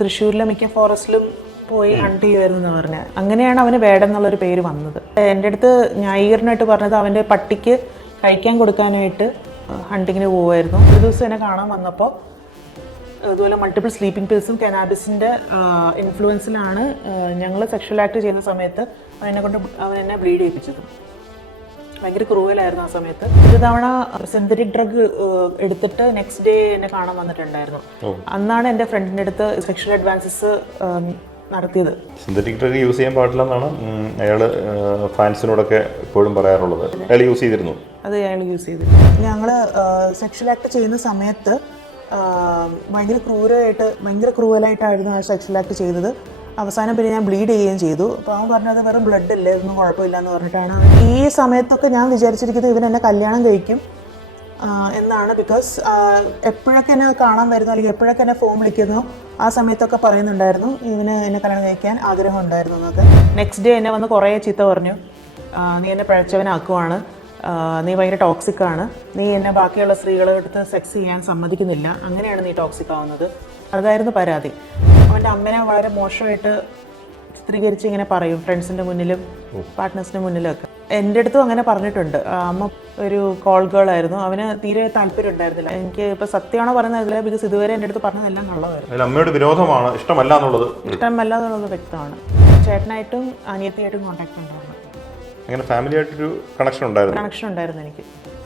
തൃശ്ശൂരിലെ മിക്ക ഫോറസ്റ്റിലും പോയി ഹണ്ട് ചെയ്യുമായിരുന്നു എന്ന് പറഞ്ഞത്. അങ്ങനെയാണ് അവന് വേടൻ എന്നുള്ളൊരു പേര് വന്നത്. എൻ്റെ അടുത്ത് ന്യായീകരണമായിട്ട് പറഞ്ഞത് അവൻ്റെ പട്ടിക്ക് കഴിക്കാൻ കൊടുക്കാനായിട്ട് ഹണ്ടിങ്ങിന് പോകുമായിരുന്നു. ഒരു ദിവസം എന്നെ കാണാൻ വന്നപ്പോൾ അതുപോലെ മൾട്ടിപ്പിൾ സ്ലീപ്പിംഗ് പിൽസും കനാബിസിൻ്റെ ഇൻഫ്ലുവൻസിലാണ് ഞങ്ങൾ സെക്ഷൽ ആക്ട് ചെയ്യുന്ന സമയത്ത് അവൻ എന്നെ ബ്ലീഡ് ചെയ്യിപ്പിച്ചത്. ഭയങ്കര ക്രൂവലായിരുന്നു ആ സമയത്ത്. ഒരു തവണ സിന്തറ്റിക് ഡ്രഗ് എടുത്തിട്ട് നെക്സ്റ്റ് ഡേ എന്നെ കാണാൻ വന്നിട്ടുണ്ടായിരുന്നു. അന്നാണ് എൻ്റെ ഫ്രണ്ടിൻ്റെ അടുത്ത് സെക്ഷൽ അഡ്വാൻസസ് നടത്തിയത്. സിന്തറ്റിക് ഡ്രഗ് യൂസ് ചെയ്യാൻ പാടില്ലെന്നാണ് അയാൾ ഫാൻസിനോടൊക്കെ എപ്പോഴും പറയാറുള്ളത്. അയാൾ യൂസ് ചെയ്തിരുന്നു? അത് അയാൾ യൂസ് ചെയ്തിരുന്നു. ഞങ്ങൾ സെക്ഷൽ ആക്ട് ചെയ്യുന്ന സമയത്ത് ഭയങ്കര ക്രൂവലായിട്ടായിരുന്നു ആ സെക്ഷൽ ആക്ട് ചെയ്തത്. അവസാനം പിന്നെ ഞാൻ ബ്ലീഡ് ചെയ്യുകയും ചെയ്തു. അപ്പോൾ അവൻ പറഞ്ഞത് വെറും ബ്ലഡ് അല്ലേ, ഒന്നും കുഴപ്പമില്ല എന്ന് പറഞ്ഞിട്ടാണ്. ഈ സമയത്തൊക്കെ ഞാൻ വിചാരിച്ചിരിക്കുന്നത് ഇവൻ എന്നെ കല്യാണം കഴിക്കും എന്നാണ്. ബിക്കോസ് എപ്പോഴൊക്കെ എന്നെ കാണാൻ വരുന്നു അല്ലെങ്കിൽ എപ്പോഴൊക്കെ എന്നെ ഫോൺ വിളിക്കുന്നു ആ സമയത്തൊക്കെ പറയുന്നുണ്ടായിരുന്നു ഇവന് എന്നെ കല്യാണം കഴിക്കാൻ ആഗ്രഹം ഉണ്ടായിരുന്നു എന്നൊക്കെ. നെക്സ്റ്റ് ഡേ എന്നെ വന്ന് കുറേ ചീത്ത പറഞ്ഞു. നീ എന്നെ പഴച്ചവനാക്കുവാണ്, നീ ഭയങ്കര ടോക്സിക്കാണ്, നീ എന്നെ ബാക്കിയുള്ള സ്ത്രീകളുടെ അടുത്ത് സെക്സ് ചെയ്യാൻ സമ്മതിക്കുന്നില്ല, അങ്ങനെയാണ് നീ ടോക്സിക് ആവുന്നത്. അതായിരുന്നു പരാതി. അവൻ്റെ അമ്മനെ വളരെ മോശമായിട്ട് ചിത്രീകരിച്ച് ഇങ്ങനെ പറയും ഫ്രണ്ട്സിൻ്റെ മുന്നിലും പാർട്ട്നേഴ്സിൻ്റെ മുന്നിലും ഒക്കെ. എൻ്റെ അടുത്തും അങ്ങനെ പറഞ്ഞിട്ടുണ്ട്. അമ്മ ഒരു കോൾ ഗേൾ ആയിരുന്നു. അവന് തീരെ താല്പര്യം ഉണ്ടായിരുന്നില്ല. എനിക്ക് ഇപ്പോൾ സത്യമാണോ പറയുന്നതില്ല, ബിക്കോസ് ഇതുവരെ എൻ്റെ അടുത്ത് പറഞ്ഞതെല്ലാം കള്ളമായിരുന്നു. അമ്മയുടെ വിരോധമാണ്, ഇഷ്ടമല്ല എന്നുള്ളത് വ്യക്തമാണ്. ചേട്ടനായിട്ടും അനിയത്തിയായിട്ടും കോൺടാക്ട് ഉണ്ടായിരുന്നു. അങ്ങനെ ഫാമിലി ആയിട്ടൊരു കണക്ഷൻ ഉണ്ടായിരുന്നു എനിക്ക്.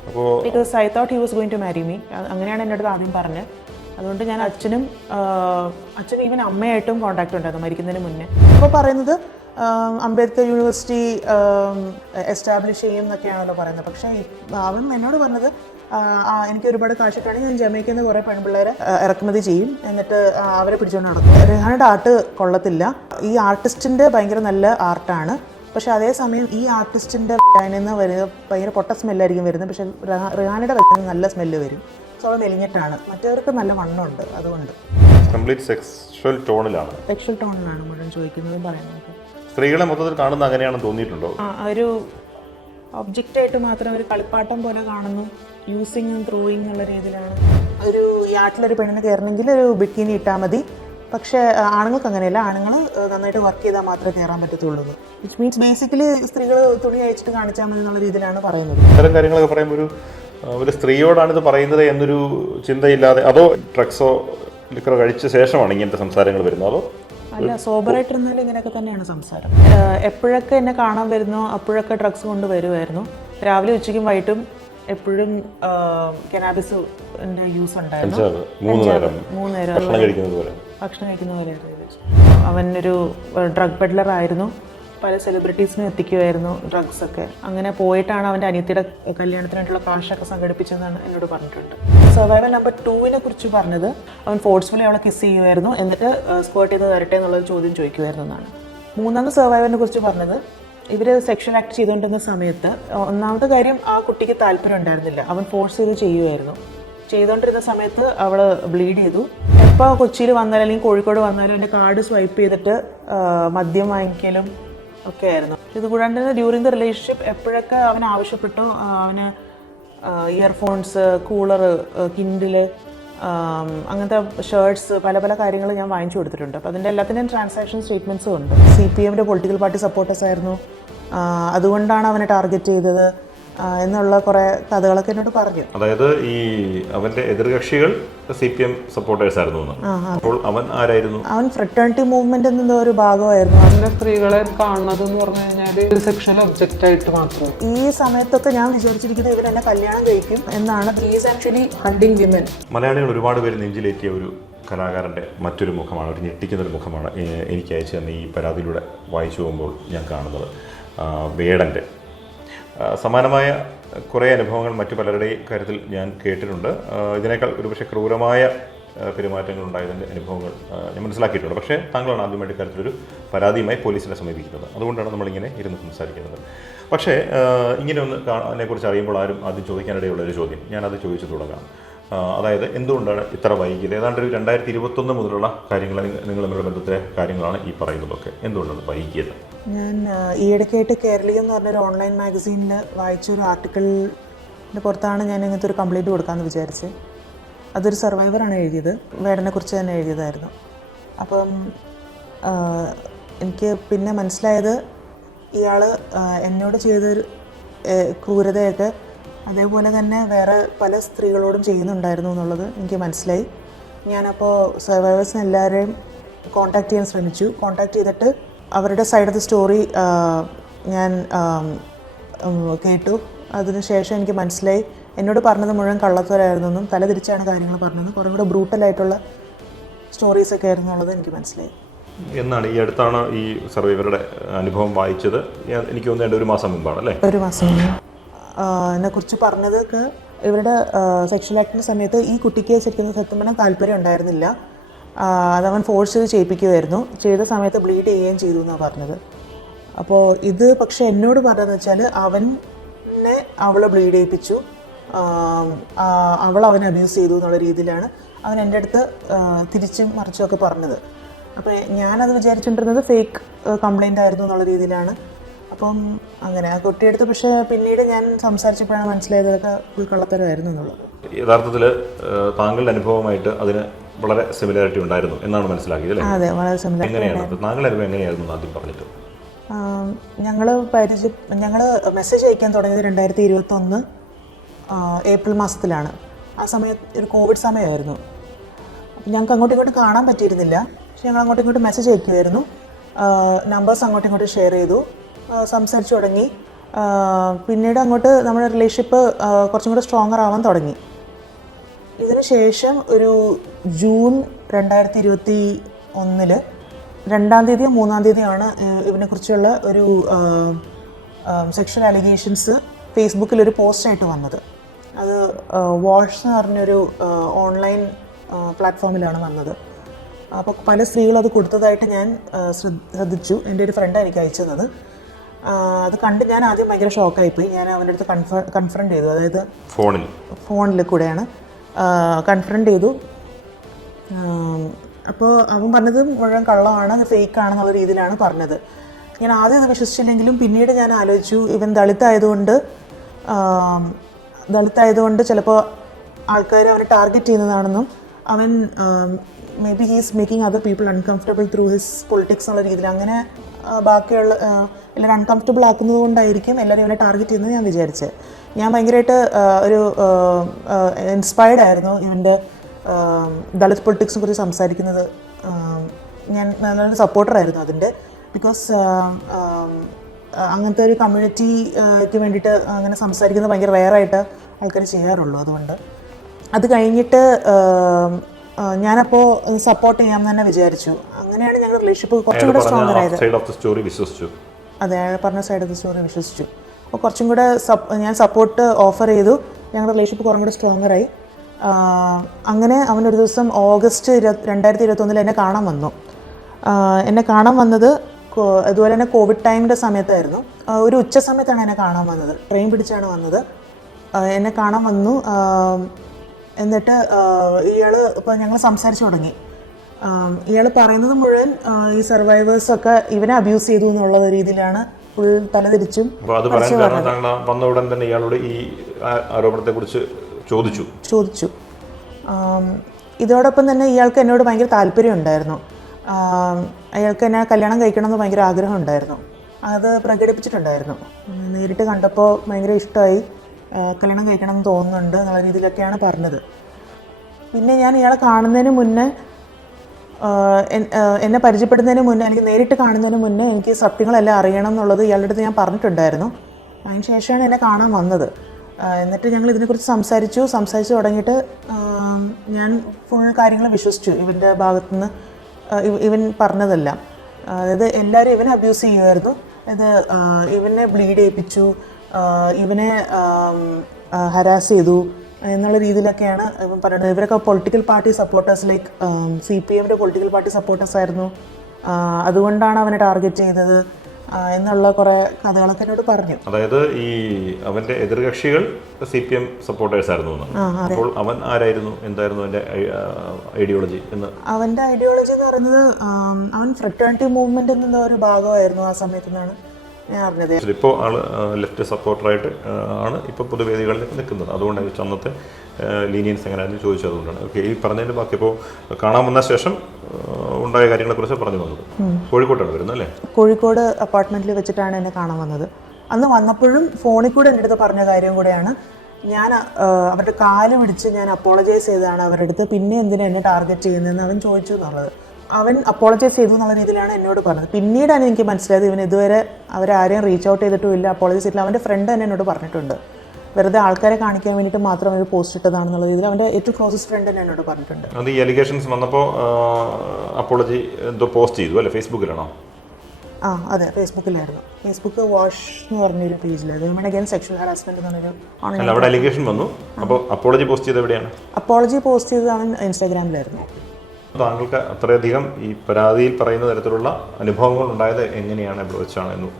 അപ്പോൾ because I thought he was going to marry me. അങ്ങനെയാണ് എൻ്റെ അടുത്ത് ആദ്യം പറഞ്ഞത്. അതുകൊണ്ട് ഞാൻ അച്ഛനും ഈവൻ അമ്മയായിട്ടും കോൺടാക്ട് ഉണ്ടായിരുന്നു മരിക്കുന്നതിന് മുന്നേ. അപ്പോൾ പറയുന്നത് അംബേദ്കർ യൂണിവേഴ്സിറ്റി എസ്റ്റാബ്ലിഷ് ചെയ്യും എന്നൊക്കെയാണല്ലോ പറയുന്നത്. പക്ഷേ അവൻ എന്നോട് പറഞ്ഞത് എനിക്ക് ഒരുപാട് കാശൊക്കെയാണെങ്കിൽ ഞാൻ ജമൈക്കയിൽ നിന്ന് കുറേ പെൺപിള്ളേരെ ഇറക്കുമതി ചെയ്യും, എന്നിട്ട് അവരെ പിടിച്ചുകൊണ്ട് നടക്കും. റിഹാനയുടെ ആർട്ട് കൊള്ളത്തില്ല. ഈ ആർട്ടിസ്റ്റിൻ്റെ ഭയങ്കര നല്ല ആർട്ടാണ്. പക്ഷെ അതേസമയം ഈ ആർട്ടിസ്റ്റിൻ്റെ നിന്ന് വരുന്നത് ഭയങ്കര പൊട്ട സ്മെല്ലായിരിക്കും വരുന്നത്. പക്ഷെ റിഹാനയുടെ വരുന്നത് നല്ല സ്മെല്ല് വരും. സോ അവൻ മെലിഞ്ഞിട്ടാണ്, മറ്റവർക്ക് നല്ല വണ്ണമുണ്ട്. അതുകൊണ്ട് സെക്ഷൽ ടോണിലാണ് മുഴുവൻ ചോദിക്കുന്നതും പറയുന്നത്. സ്ത്രീകളെ മൊത്തത്തിൽ കാണുന്നത് അങ്ങനെയാണെന്ന് തോന്നിയിട്ടുണ്ടോ? ഒരു ഒബ്ജക്റ്റായിട്ട് മാത്രം ഒരു കളിപ്പാട്ടം പോലെ കാണുന്നു. യൂസിങ് ആൻഡ് ത്രോയിങ് എന്നുള്ള രീതിയിലാണ്. ഒരു യാട്ടിലൊരു പെണ്ണിന് കയറണമെങ്കിൽ ഒരു ബിക്കിനി ഇട്ടാൽ മതി. പക്ഷേ ആണുങ്ങൾക്ക് അങ്ങനെയല്ല. ആണുങ്ങൾ നന്നായിട്ട് വർക്ക് ചെയ്താൽ മാത്രമേ കയറാൻ പറ്റത്തുള്ളൂ. വിച്ച് മീൻസ് ബേസിക്കലി സ്ത്രീകൾ തുണി അയച്ചിട്ട് കാണിച്ചാൽ മതി എന്നുള്ള രീതിയിലാണ് പറയുന്നത്. ഇത്തരം കാര്യങ്ങളൊക്കെ പറയുമ്പോൾ ഒരു സ്ത്രീയോടാണിത് പറയുന്നത് എന്നൊരു ചിന്തയില്ലാതെ, അതോ ഡ്രഗ്സോ ലിക്കറോ കഴിച്ച ശേഷമാണ് ഇങ്ങനത്തെ സംസാരങ്ങൾ വരുന്നത്? അതോ അല്ല, സോബറായിട്ടിരുന്നാലും ഇങ്ങനെയൊക്കെ തന്നെയാണ് സംസാരം. എപ്പോഴൊക്കെ എന്നെ കാണാൻ വരുന്നോ അപ്പോഴൊക്കെ ഡ്രഗ്സ് കൊണ്ട് വരുമായിരുന്നു. രാവിലെ ഉച്ചയ്ക്കും വൈകിട്ടും എപ്പോഴും കനാബിസ് യൂസ് ഉണ്ടായിരുന്നു. 3 നേരം ഭക്ഷണം കഴിക്കുന്ന പോലെ. അവൻ ഒരു ഡ്രഗ് പെഡ്ലർ ആയിരുന്നു. പല സെലിബ്രിറ്റീസിനും എത്തിക്കുമായിരുന്നു ഡ്രഗ്സൊക്കെ. അങ്ങനെ പോയിട്ടാണ് അവൻ്റെ അനിയത്തിയുടെ കല്യാണത്തിനായിട്ടുള്ള കാശൊക്കെ സംഘടിപ്പിച്ചതെന്നാണ് എന്നോട് പറഞ്ഞിട്ടുണ്ട്. സർവൈവൽ നമ്പർ 2 കുറിച്ച് പറഞ്ഞത് അവൻ ഫോഴ്സ്ഫുള്ളി അവളെ കിസ് ചെയ്യുമായിരുന്നു, എന്നിട്ട് സ്ക്വേർട്ട് ചെയ്ത് തരട്ടെ എന്നുള്ളൊരു ചോദ്യം ചോദിക്കുമായിരുന്നു എന്നാണ്. 3ാമത്തെ സർവൈവലിനെ കുറിച്ച് പറഞ്ഞത് ഇവർ സെക്ഷൽ ആക്ട് ചെയ്തുകൊണ്ടിരുന്ന സമയത്ത് ഒന്നാമത്തെ കാര്യം ആ കുട്ടിക്ക് താല്പര്യം ഉണ്ടായിരുന്നില്ല. അവൻ ഫോഴ്സ് ചെയ്യുമായിരുന്നു. ചെയ്തുകൊണ്ടിരുന്ന സമയത്ത് അവൾ ബ്ലീഡ് ചെയ്തു. എപ്പോൾ കൊച്ചിയിൽ വന്നാലും അല്ലെങ്കിൽ കോഴിക്കോട് വന്നാലും എൻ്റെ കാർഡ് സ്വൈപ്പ് ചെയ്തിട്ട് മദ്യം വാങ്ങിക്കലും ഒക്കെ ആയിരുന്നു. ഇതുകൂടാണ്ട് ഡ്യൂറിങ് ദ റിലേഷൻഷിപ്പ് എപ്പോഴൊക്കെ അവൻ ആവശ്യപ്പെട്ടു അവന് ഇയർഫോൺസ്, കൂളർ, കിൻഡില്, അങ്ങനത്തെ ഷർട്ട്സ്, പല പല കാര്യങ്ങൾ ഞാൻ വാങ്ങിച്ചു കൊടുത്തിട്ടുണ്ട്. അപ്പോൾ അതിൻ്റെ എല്ലാത്തിൻ്റെയും ട്രാൻസാക്ഷൻ സ്റ്റേറ്റ്മെൻറ്റ്സും ഉണ്ട്. CPMൻ്റെ പൊളിറ്റിക്കൽ പാർട്ടി സപ്പോർട്ടേഴ്സ് ആയിരുന്നു, അതുകൊണ്ടാണ് അവനെ ടാർഗറ്റ് ചെയ്തത് എന്നുള്ള കുറേ കഥകളൊക്കെ എന്നോട് പറഞ്ഞു. അതായത് ഈ അവന്റെ എതിർകക്ഷികൾ CPM സപ്പോർട്ടേഴ്സ് ആയിരുന്നു. അപ്പോൾ അവൻ ആരായിരുന്നു? അവൻ ഫ്രറ്റേണിറ്റി മൂവ്മെന്റിന്റെ ഒരു ഭാഗമായിരുന്നു. അവന്റെ സ്ത്രീകളെ കാണുന്നത് എന്ന് പറഞ്ഞു കഴിഞ്ഞാൽ ഒരു സെക്ഷൽ ഒബ്ജക്റ്റ് ആയിട്ട് മാത്രം. ഈ സമയത്തൊക്കെ ഞാൻ വിചാരിച്ചിരിക്കുന്നത് ഇവർ എന്നെ കല്യാണം കഴിക്കും എന്നാണ്. Is actually hunting women. മലയാളികൾ ഒരുപാട് പേര് നെഞ്ചിലേറ്റിയ ഒരു കലാകാരൻ്റെ മറ്റൊരു മുഖമാണ്, ഒരു ഞെട്ടിക്കുന്നൊരു മുഖമാണ് എനിക്ക് അയച്ചു തന്നെ ഈ പരാതിയിലൂടെ വായിച്ചു പോകുമ്പോൾ ഞാൻ കാണുന്നത്. വേടൻ്റെ സമാനമായ കുറേ അനുഭവങ്ങൾ മറ്റു പലരുടെയും കാര്യത്തിൽ ഞാൻ കേട്ടിട്ടുണ്ട്. ഇതിനേക്കാൾ ഒരുപക്ഷെ ക്രൂരമായ പെരുമാറ്റങ്ങൾ ഉണ്ടായതിൻ്റെ അനുഭവങ്ങൾ ഞാൻ മനസ്സിലാക്കിയിട്ടുണ്ട്. പക്ഷേ താങ്കളാണ് ആദ്യമായിട്ട് കാര്യത്തിലൊരു പരാതിയുമായി പോലീസിനെ സമീപിക്കുന്നത്. അതുകൊണ്ടാണ് നമ്മളിങ്ങനെ ഇരുന്ന് സംസാരിക്കുന്നത്. പക്ഷേ ഇങ്ങനെ ഒന്ന് അതിനെക്കുറിച്ച് അറിയുമ്പോൾ ആരും ആദ്യം ചോദിക്കാനിടയുള്ളൊരു ചോദ്യം ഞാനത് ചോദിച്ചു തുടങ്ങാം. അതായത് എന്തുകൊണ്ടാണ് ഇത്ര വൈകിയത്? ഏതാണ്ട് ഒരു 2021 മുതലുള്ള കാര്യങ്ങൾ, നിങ്ങൾ തമ്മിലുള്ള ബന്ധത്തിലെ കാര്യങ്ങളാണ് ഈ പറയുന്നതൊക്കെ. എന്തുകൊണ്ടാണ് വൈകിയത്? ഞാൻ ഈയിടയ്ക്കായിട്ട് കേരളീയം എന്ന് പറഞ്ഞൊരു ഓൺലൈൻ മാഗസീനിൽ വായിച്ചൊരു ആർട്ടിക്കിളിൻ്റെ പുറത്താണ് ഞാൻ ഇങ്ങനത്തെ ഒരു കംപ്ലയിൻറ്റ് കൊടുക്കാമെന്ന് വിചാരിച്ച്. അതൊരു സർവൈവറാണ് എഴുതിയത്, വേടനെക്കുറിച്ച് തന്നെ എഴുതിയതായിരുന്നു. അപ്പം എനിക്ക് പിന്നെ മനസ്സിലായത് ഇയാൾ എന്നോട് ചെയ്തൊരു ക്രൂരതയൊക്കെ അതേപോലെ തന്നെ വേറെ പല സ്ത്രീകളോടും ചെയ്യുന്നുണ്ടായിരുന്നു എന്നുള്ളത് എനിക്ക് മനസ്സിലായി. ഞാനപ്പോൾ സർവൈവേഴ്സിനെ എല്ലാവരെയും കോൺടാക്ട് ചെയ്യാൻ ശ്രമിച്ചു. കോൺടാക്ട് ചെയ്തിട്ട് അവരുടെ സൈഡ് ഓഫ് ദ സ്റ്റോറി ഞാൻ കേട്ടു. അതിനുശേഷം എനിക്ക് മനസ്സിലായി എന്നോട് പറഞ്ഞത് മുഴുവൻ കള്ളത്തരായിരുന്നെന്നും തല തിരിച്ചാണ് കാര്യങ്ങൾ പറഞ്ഞതെന്നും കുറേ കൂടെ ബ്രൂട്ടലായിട്ടുള്ള സ്റ്റോറീസൊക്കെ ആയിരുന്നു എന്നുള്ളത് എനിക്ക് മനസ്സിലായി. എന്നാണ് ഈ അടുത്താണ് ഈ സർവൈവറുടെ അനുഭവം വായിച്ചത്? എനിക്ക് തോന്നുന്നത് ഒരു മാസം മുമ്പാണ് അല്ലേ? ഒരു മാസം മുമ്പ് എന്നെക്കുറിച്ച് പറഞ്ഞതൊക്കെ ഇവരുടെ സെക്ഷൽ ആക്ടിൻ്റെ സമയത്ത് ഈ കുട്ടിക്ക് ശരിക്കും സത്യം പറഞ്ഞാൽ താല്പര്യം ഉണ്ടായിരുന്നില്ല. അതവൻ ഫോഴ്സ് ചെയ്ത് ചെയ്യിപ്പിക്കുമായിരുന്നു. ചെയ്ത സമയത്ത് ബ്ലീഡ് ചെയ്യുകയും ചെയ്തു എന്നാണ് പറഞ്ഞത്. അപ്പോൾ ഇത് പക്ഷേ എന്നോട് പറഞ്ഞതെന്ന് വെച്ചാൽ അവനെ അവളെ ബ്ലീഡ് ചെയ്യിപ്പിച്ചു, അവനെ അബ്യൂസ് ചെയ്തു എന്നുള്ള രീതിയിലാണ് അവൻ എൻ്റെ അടുത്ത് തിരിച്ചും മറിച്ചുമൊക്കെ പറഞ്ഞത്. അപ്പോൾ ഞാനത് വിചാരിച്ചുകൊണ്ടിരുന്നത് ഫേക്ക് കംപ്ലൈൻ്റ് ആയിരുന്നു എന്നുള്ള രീതിയിലാണ്. അപ്പം അങ്ങനെ ആ കുട്ടിയെടുത്ത് പക്ഷേ പിന്നീട് ഞാൻ സംസാരിച്ചപ്പോഴാണ് മനസ്സിലായത് അതൊക്കെ ഉൾക്കൊള്ളത്തരമായിരുന്നു എന്നുള്ളത്. യഥാർത്ഥത്തിൽ താങ്കളുടെ അനുഭവമായിട്ട് അതിന് വളരെ സിമിലാരിറ്റി ഉണ്ടായിരുന്നു എന്നാണ് മനസ്സിലാക്കിയത് അല്ലേ? അതെ, വളരെ സിമിലാരിറ്റി. എങ്ങനെയാണ് താങ്കളുടെ അനുഭവം എങ്ങനെയായിരുന്നു ആദ്യം പറഞ്ഞിട്ട്? ഞങ്ങൾ മെസ്സേജ് അയക്കാൻ തുടങ്ങിയത് 2021 ഏപ്രിൽ മാസത്തിലാണ്. ആ സമയത്ത് ഒരു കോവിഡ് സമയമായിരുന്നു. ഞങ്ങൾക്ക് അങ്ങോട്ടും ഇങ്ങോട്ടും കാണാൻ പറ്റിയിരുന്നില്ല. പക്ഷെ ഞങ്ങൾ അങ്ങോട്ടും ഇങ്ങോട്ടും മെസ്സേജ് അയക്കുമായിരുന്നു. നമ്പേഴ്സ് അങ്ങോട്ടും ഇങ്ങോട്ടും ഷെയർ ചെയ്തു, സംസാരിച്ചു തുടങ്ങി. പിന്നീട് അങ്ങോട്ട് നമ്മുടെ റിലേഷൻഷിപ്പ് കുറച്ചും കൂടെ സ്ട്രോങ്ങർ ആവാൻ തുടങ്ങി. ഇതിന് ശേഷം ഒരു ജൂൺ 2021 2-ാം തീയതിയോ 3-ാം തീയതിയാണ് ഇതിനെക്കുറിച്ചുള്ള ഒരു സെക്ഷൽ അലിഗേഷൻസ് ഫേസ്ബുക്കിലൊരു പോസ്റ്റായിട്ട് വന്നത്. അത് വാഷ് എന്ന് പറഞ്ഞൊരു ഓൺലൈൻ പ്ലാറ്റ്ഫോമിലാണ് വന്നത്. അപ്പോൾ പല സ്ത്രീകളും അത് കൊടുത്തതായിട്ട് ഞാൻ ശ്രദ്ധിച്ചു. എൻ്റെ ഒരു ഫ്രണ്ടാണ് എനിക്ക് അയച്ചത്. അത് കണ്ട് ഞാൻ ആദ്യം ഭയങ്കര ഷോക്കായിപ്പോയി. ഞാൻ അവൻ്റെ അടുത്ത് കൺഫ്രണ്ട് ചെയ്തു, അതായത് ഫോണിൽ കൂടെയാണ് കൺഫ്രണ്ട് ചെയ്തു. അപ്പോൾ അവൻ പറഞ്ഞത് മുഴുവൻ കള്ളമാണ്, ഫേക്കാണെന്നുള്ള രീതിയിലാണ് പറഞ്ഞത്. ഞാൻ ആദ്യം അത് വിശ്വസിച്ചില്ലെങ്കിലും പിന്നീട് ഞാൻ ആലോചിച്ചു, ഇവൻ ദളിതായതുകൊണ്ട് ചിലപ്പോൾ ആൾക്കാർ അവനെ ടാർഗറ്റ് ചെയ്യുന്നതാണെന്നും അവൻ may be he's making other people uncomfortable through his politics എന്നുള്ള രീതിയിൽ അങ്ങനെ ബാക്കിയുള്ള എല്ലാവരും അൺകംഫർട്ടബിൾ ആക്കുന്നത് കൊണ്ടായിരിക്കും എല്ലാവരും ഇവനെ ടാർഗറ്റ് ചെയ്യുന്നത് ഞാൻ വിചാരിച്ചത്. ഞാൻ ഭയങ്കരമായിട്ട് ഒരു ഇൻസ്പയർഡ് ആയിരുന്നു ഇവൻ്റെ ദളിത് പൊളിറ്റിക്സിനെ കുറിച്ച് സംസാരിക്കുന്നത്. ഞാൻ നല്ലൊരു സപ്പോർട്ടറായിരുന്നു അതിൻ്റെ. ബിക്കോസ് അങ്ങനത്തെ ഒരു കമ്മ്യൂണിറ്റിക്ക് വേണ്ടിയിട്ട് അങ്ങനെ സംസാരിക്കുന്നത് ഭയങ്കര റെയറായിട്ട് ആൾക്കാർ ചെയ്യാറുള്ളൂ. അതുകൊണ്ട് അത് കഴിഞ്ഞിട്ട് ഞാനപ്പോൾ സപ്പോർട്ട് ചെയ്യാമെന്ന് തന്നെ വിചാരിച്ചു. അങ്ങനെയാണ് ഞങ്ങളുടെ റിലേഷൻഷിപ്പ് കുറച്ചും കൂടെ സ്ട്രോങ്ങർ ആയത്. അതെ, അയാൾ പറഞ്ഞ സൈഡ് ഓഫ് ദ സ്റ്റോറി വിശ്വസിച്ചു. അപ്പോൾ കുറച്ചും കൂടെ ഞാൻ സപ്പോർട്ട് ഓഫർ ചെയ്തു. ഞങ്ങളുടെ റിലേഷൻഷിപ്പ് കുറച്ചും കൂടെ സ്ട്രോങ്ങറായി. അങ്ങനെ അവനൊരു ദിവസം ഓഗസ്റ്റ് 2021 എന്നെ കാണാൻ വന്നു. എന്നെ കാണാൻ വന്നത് അതുപോലെ തന്നെ കോവിഡ് ടൈമിൻ്റെ സമയത്തായിരുന്നു. ഒരു ഉച്ച സമയത്താണ് എന്നെ കാണാൻ വന്നത്. ട്രെയിൻ പിടിച്ചാണ് വന്നത്. എന്നെ കാണാൻ വന്നു. എന്നിട്ട് ഇയാൾ ഇപ്പോൾ ഞങ്ങൾ സംസാരിച്ചു തുടങ്ങി. ഇയാൾ പറയുന്നത് മുഴുവൻ ഈ സർവൈവേഴ്സൊക്കെ ഇവനെ അബ്യൂസ് ചെയ്തു എന്നുള്ള രീതിയിലാണ് ഫുൾ തലതിരിച്ചും വന്ന ഉടൻ തന്നെ ഇയാളോട് ഈ ആരോപണത്തെക്കുറിച്ച് ചോദിച്ചു. ഇതോടൊപ്പം തന്നെ ഇയാൾക്ക് എന്നോട് ഭയങ്കര താല്പര്യം ഉണ്ടായിരുന്നു. അയാൾക്ക് എന്നെ കല്യാണം കഴിക്കണമെന്ന് ഭയങ്കര ആഗ്രഹം ഉണ്ടായിരുന്നു. അത് പ്രകടിപ്പിച്ചിട്ടുണ്ടായിരുന്നു. നേരിട്ട് കണ്ടപ്പോൾ ഭയങ്കര ഇഷ്ടമായി, കല്യാണം കഴിക്കണമെന്ന് തോന്നുന്നുണ്ട് എന്നുള്ള രീതിയിലൊക്കെയാണ് പറഞ്ഞത്. പിന്നെ ഞാൻ ഇയാളെ കാണുന്നതിന് മുന്നേ, എന്നെ പരിചയപ്പെടുന്നതിന് മുന്നേ, എനിക്ക് നേരിട്ട് കാണുന്നതിന് മുന്നേ എനിക്ക് സത്യങ്ങളെല്ലാം അറിയണം എന്നുള്ളത് ഇയാളുടെ അടുത്ത് ഞാൻ പറഞ്ഞിട്ടുണ്ടായിരുന്നു. അതിന് ശേഷമാണ് എന്നെ കാണാൻ വന്നത്. എന്നിട്ട് ഞങ്ങൾ ഇതിനെക്കുറിച്ച് സംസാരിച്ച് തുടങ്ങിയിട്ട് ഞാൻ ഫുൾ കാര്യങ്ങൾ വിശ്വസിച്ചു. ഇവൻ്റെ ഭാഗത്തുനിന്ന് ഇവൻ പറഞ്ഞതെല്ലാം. അതായത് എല്ലാവരും ഇവനെ അബ്യൂസ് ചെയ്യുമായിരുന്നു. ഇത് ഇവനെ ബ്ലീഡ് ചെയ്യിപ്പിച്ചു, ഇവനെ ഹരാസ് ചെയ്തു എന്നുള്ള രീതിയിലൊക്കെയാണ് ഇവൻ പറയുന്നത്. ഇവരൊക്കെ പൊളിറ്റിക്കൽ പാർട്ടി സപ്പോർട്ടേഴ്സ്, ലൈക്ക് CPMൻ്റെ പൊളിറ്റിക്കൽ പാർട്ടി സപ്പോർട്ടേഴ്സ് ആയിരുന്നു, അതുകൊണ്ടാണ് അവനെ ടാർഗറ്റ് ചെയ്തത് എന്നുള്ള കുറേ കഥകളൊക്കെ എന്നോട് പറഞ്ഞു. അതായത് ഈ അവൻ്റെ എതിർകക്ഷികൾ CPM സപ്പോർട്ടേഴ്സ് ആയിരുന്നു. അപ്പോൾ അവൻ ആരായിരുന്നു, എന്തായിരുന്നു അവൻ്റെ ഐഡിയോളജി എന്ന്? അവൻ്റെ ഐഡിയോളജി എന്ന് പറയുന്നത് അവൻ ഫ്രറ്റേണിറ്റി മൂവ്മെൻറ്റിൽ നിന്ന് ഒരു ഭാഗമായിരുന്നു ആ സമയത്ത് നിന്നാണ് ഞാൻ അറിഞ്ഞത്. ഇപ്പോൾ ആൾ ലെഫ്റ്റ് സപ്പോർട്ടറായിട്ട് ആണ് ഇപ്പോൾ പൊതുവേദികളിൽ നിൽക്കുന്നത്. അതുകൊണ്ടാണ് അന്നത്തെ ലീനിയൻസ് എങ്ങനെയാണെന്ന് ചോദിച്ചത്. അതുകൊണ്ടാണ്. ഓക്കെ, ഈ പറഞ്ഞതിൻ്റെ ബാക്കി ഇപ്പോൾ കാണാൻ വന്ന ശേഷം ഉണ്ടായ കാര്യങ്ങളെക്കുറിച്ച് പറഞ്ഞു വന്നത്. കോഴിക്കോട്ടാണ് വരുന്നത് അല്ലേ? കോഴിക്കോട് അപ്പാർട്ട്മെൻറ്റിൽ വെച്ചിട്ടാണ് എന്നെ കാണാൻ വന്നത്. അന്ന് വന്നപ്പോഴും ഫോണിൽ കൂടെ എൻ്റെ അടുത്ത് പറഞ്ഞ കാര്യം കൂടെയാണ്. ഞാൻ അവരുടെ കാല് പിടിച്ച് ഞാൻ അപ്പോളജൈസ് ചെയ്തതാണ് അവരുടെ അടുത്ത്. പിന്നെ എന്തിനാണ് എന്നെ ടാർഗറ്റ് ചെയ്യുന്നതെന്ന് അവൻ ചോദിച്ചു എന്നുള്ളത്. അവൻ അപ്പോളജൈസ് ചെയ്തു എന്നുള്ള രീതിയിലാണ് എന്നോട് പറഞ്ഞത്. പിന്നീടാണ് എനിക്ക് മനസ്സിലായത് ഇവൻ ഇതുവരെ അവരാരെയും റീച്ച് ഔട്ട് ചെയ്തിട്ടും ഇല്ല, അപ്പോളജൈസ് ചെയ്തിട്ടില്ല. അവൻ്റെ ഫ്രണ്ട് തന്നെ എന്നോട് പറഞ്ഞിട്ടുണ്ട്, വെറുതെ ആൾക്കാരെ കാണിക്കാൻ വേണ്ടിയിട്ട് മാത്രം ഇത് പോസ്റ്റ് ഇട്ടതാണെന്നുള്ള രീതിയിൽ അവൻ്റെ ഏറ്റവും ക്ലോസസ്റ്റ് ഫ്രണ്ട് തന്നെ എന്നോട് പറഞ്ഞിട്ടുണ്ട്. അത് ഈ അലിഗേഷൻസ് വന്നപ്പോൾ അപ്പോളജി എന്തോ പോസ്റ്റ് ചെയ്തു അല്ലേ? ഫേസ്ബുക്കിലാണോ? അതെ, ഫേസ്ബുക്കിലായിരുന്നു. ഫേസ്ബുക്ക് വാഷ് എന്ന് പറഞ്ഞൊരു പേജിലായിരുന്നു. വിമൺ അഗൈൻസ്റ്റ് സെക്ഷൽ ഹാരാസ്മെന്റ് എന്ന് പറഞ്ഞൊരു ഓൺലൈൻ. അവിടെ അലിഗേഷൻ വന്നു. അപ്പോൾ അപ്പോളജി പോസ്റ്റ് ചെയ്ത് എവിടെയാണ്? അപ്പോളജി പോസ്റ്റ് ചെയ്തത് അവൻ ഇൻസ്റ്റാഗ്രാമിലായിരുന്നു. താങ്കൾക്ക് അത്രയധികം ഈ പരാതിയിൽ പറയുന്ന തരത്തിലുള്ള അനുഭവങ്ങൾ ഉണ്ടായത് എങ്ങനെയാണ്, എവിടെ വെച്ചാണ് എന്ന്?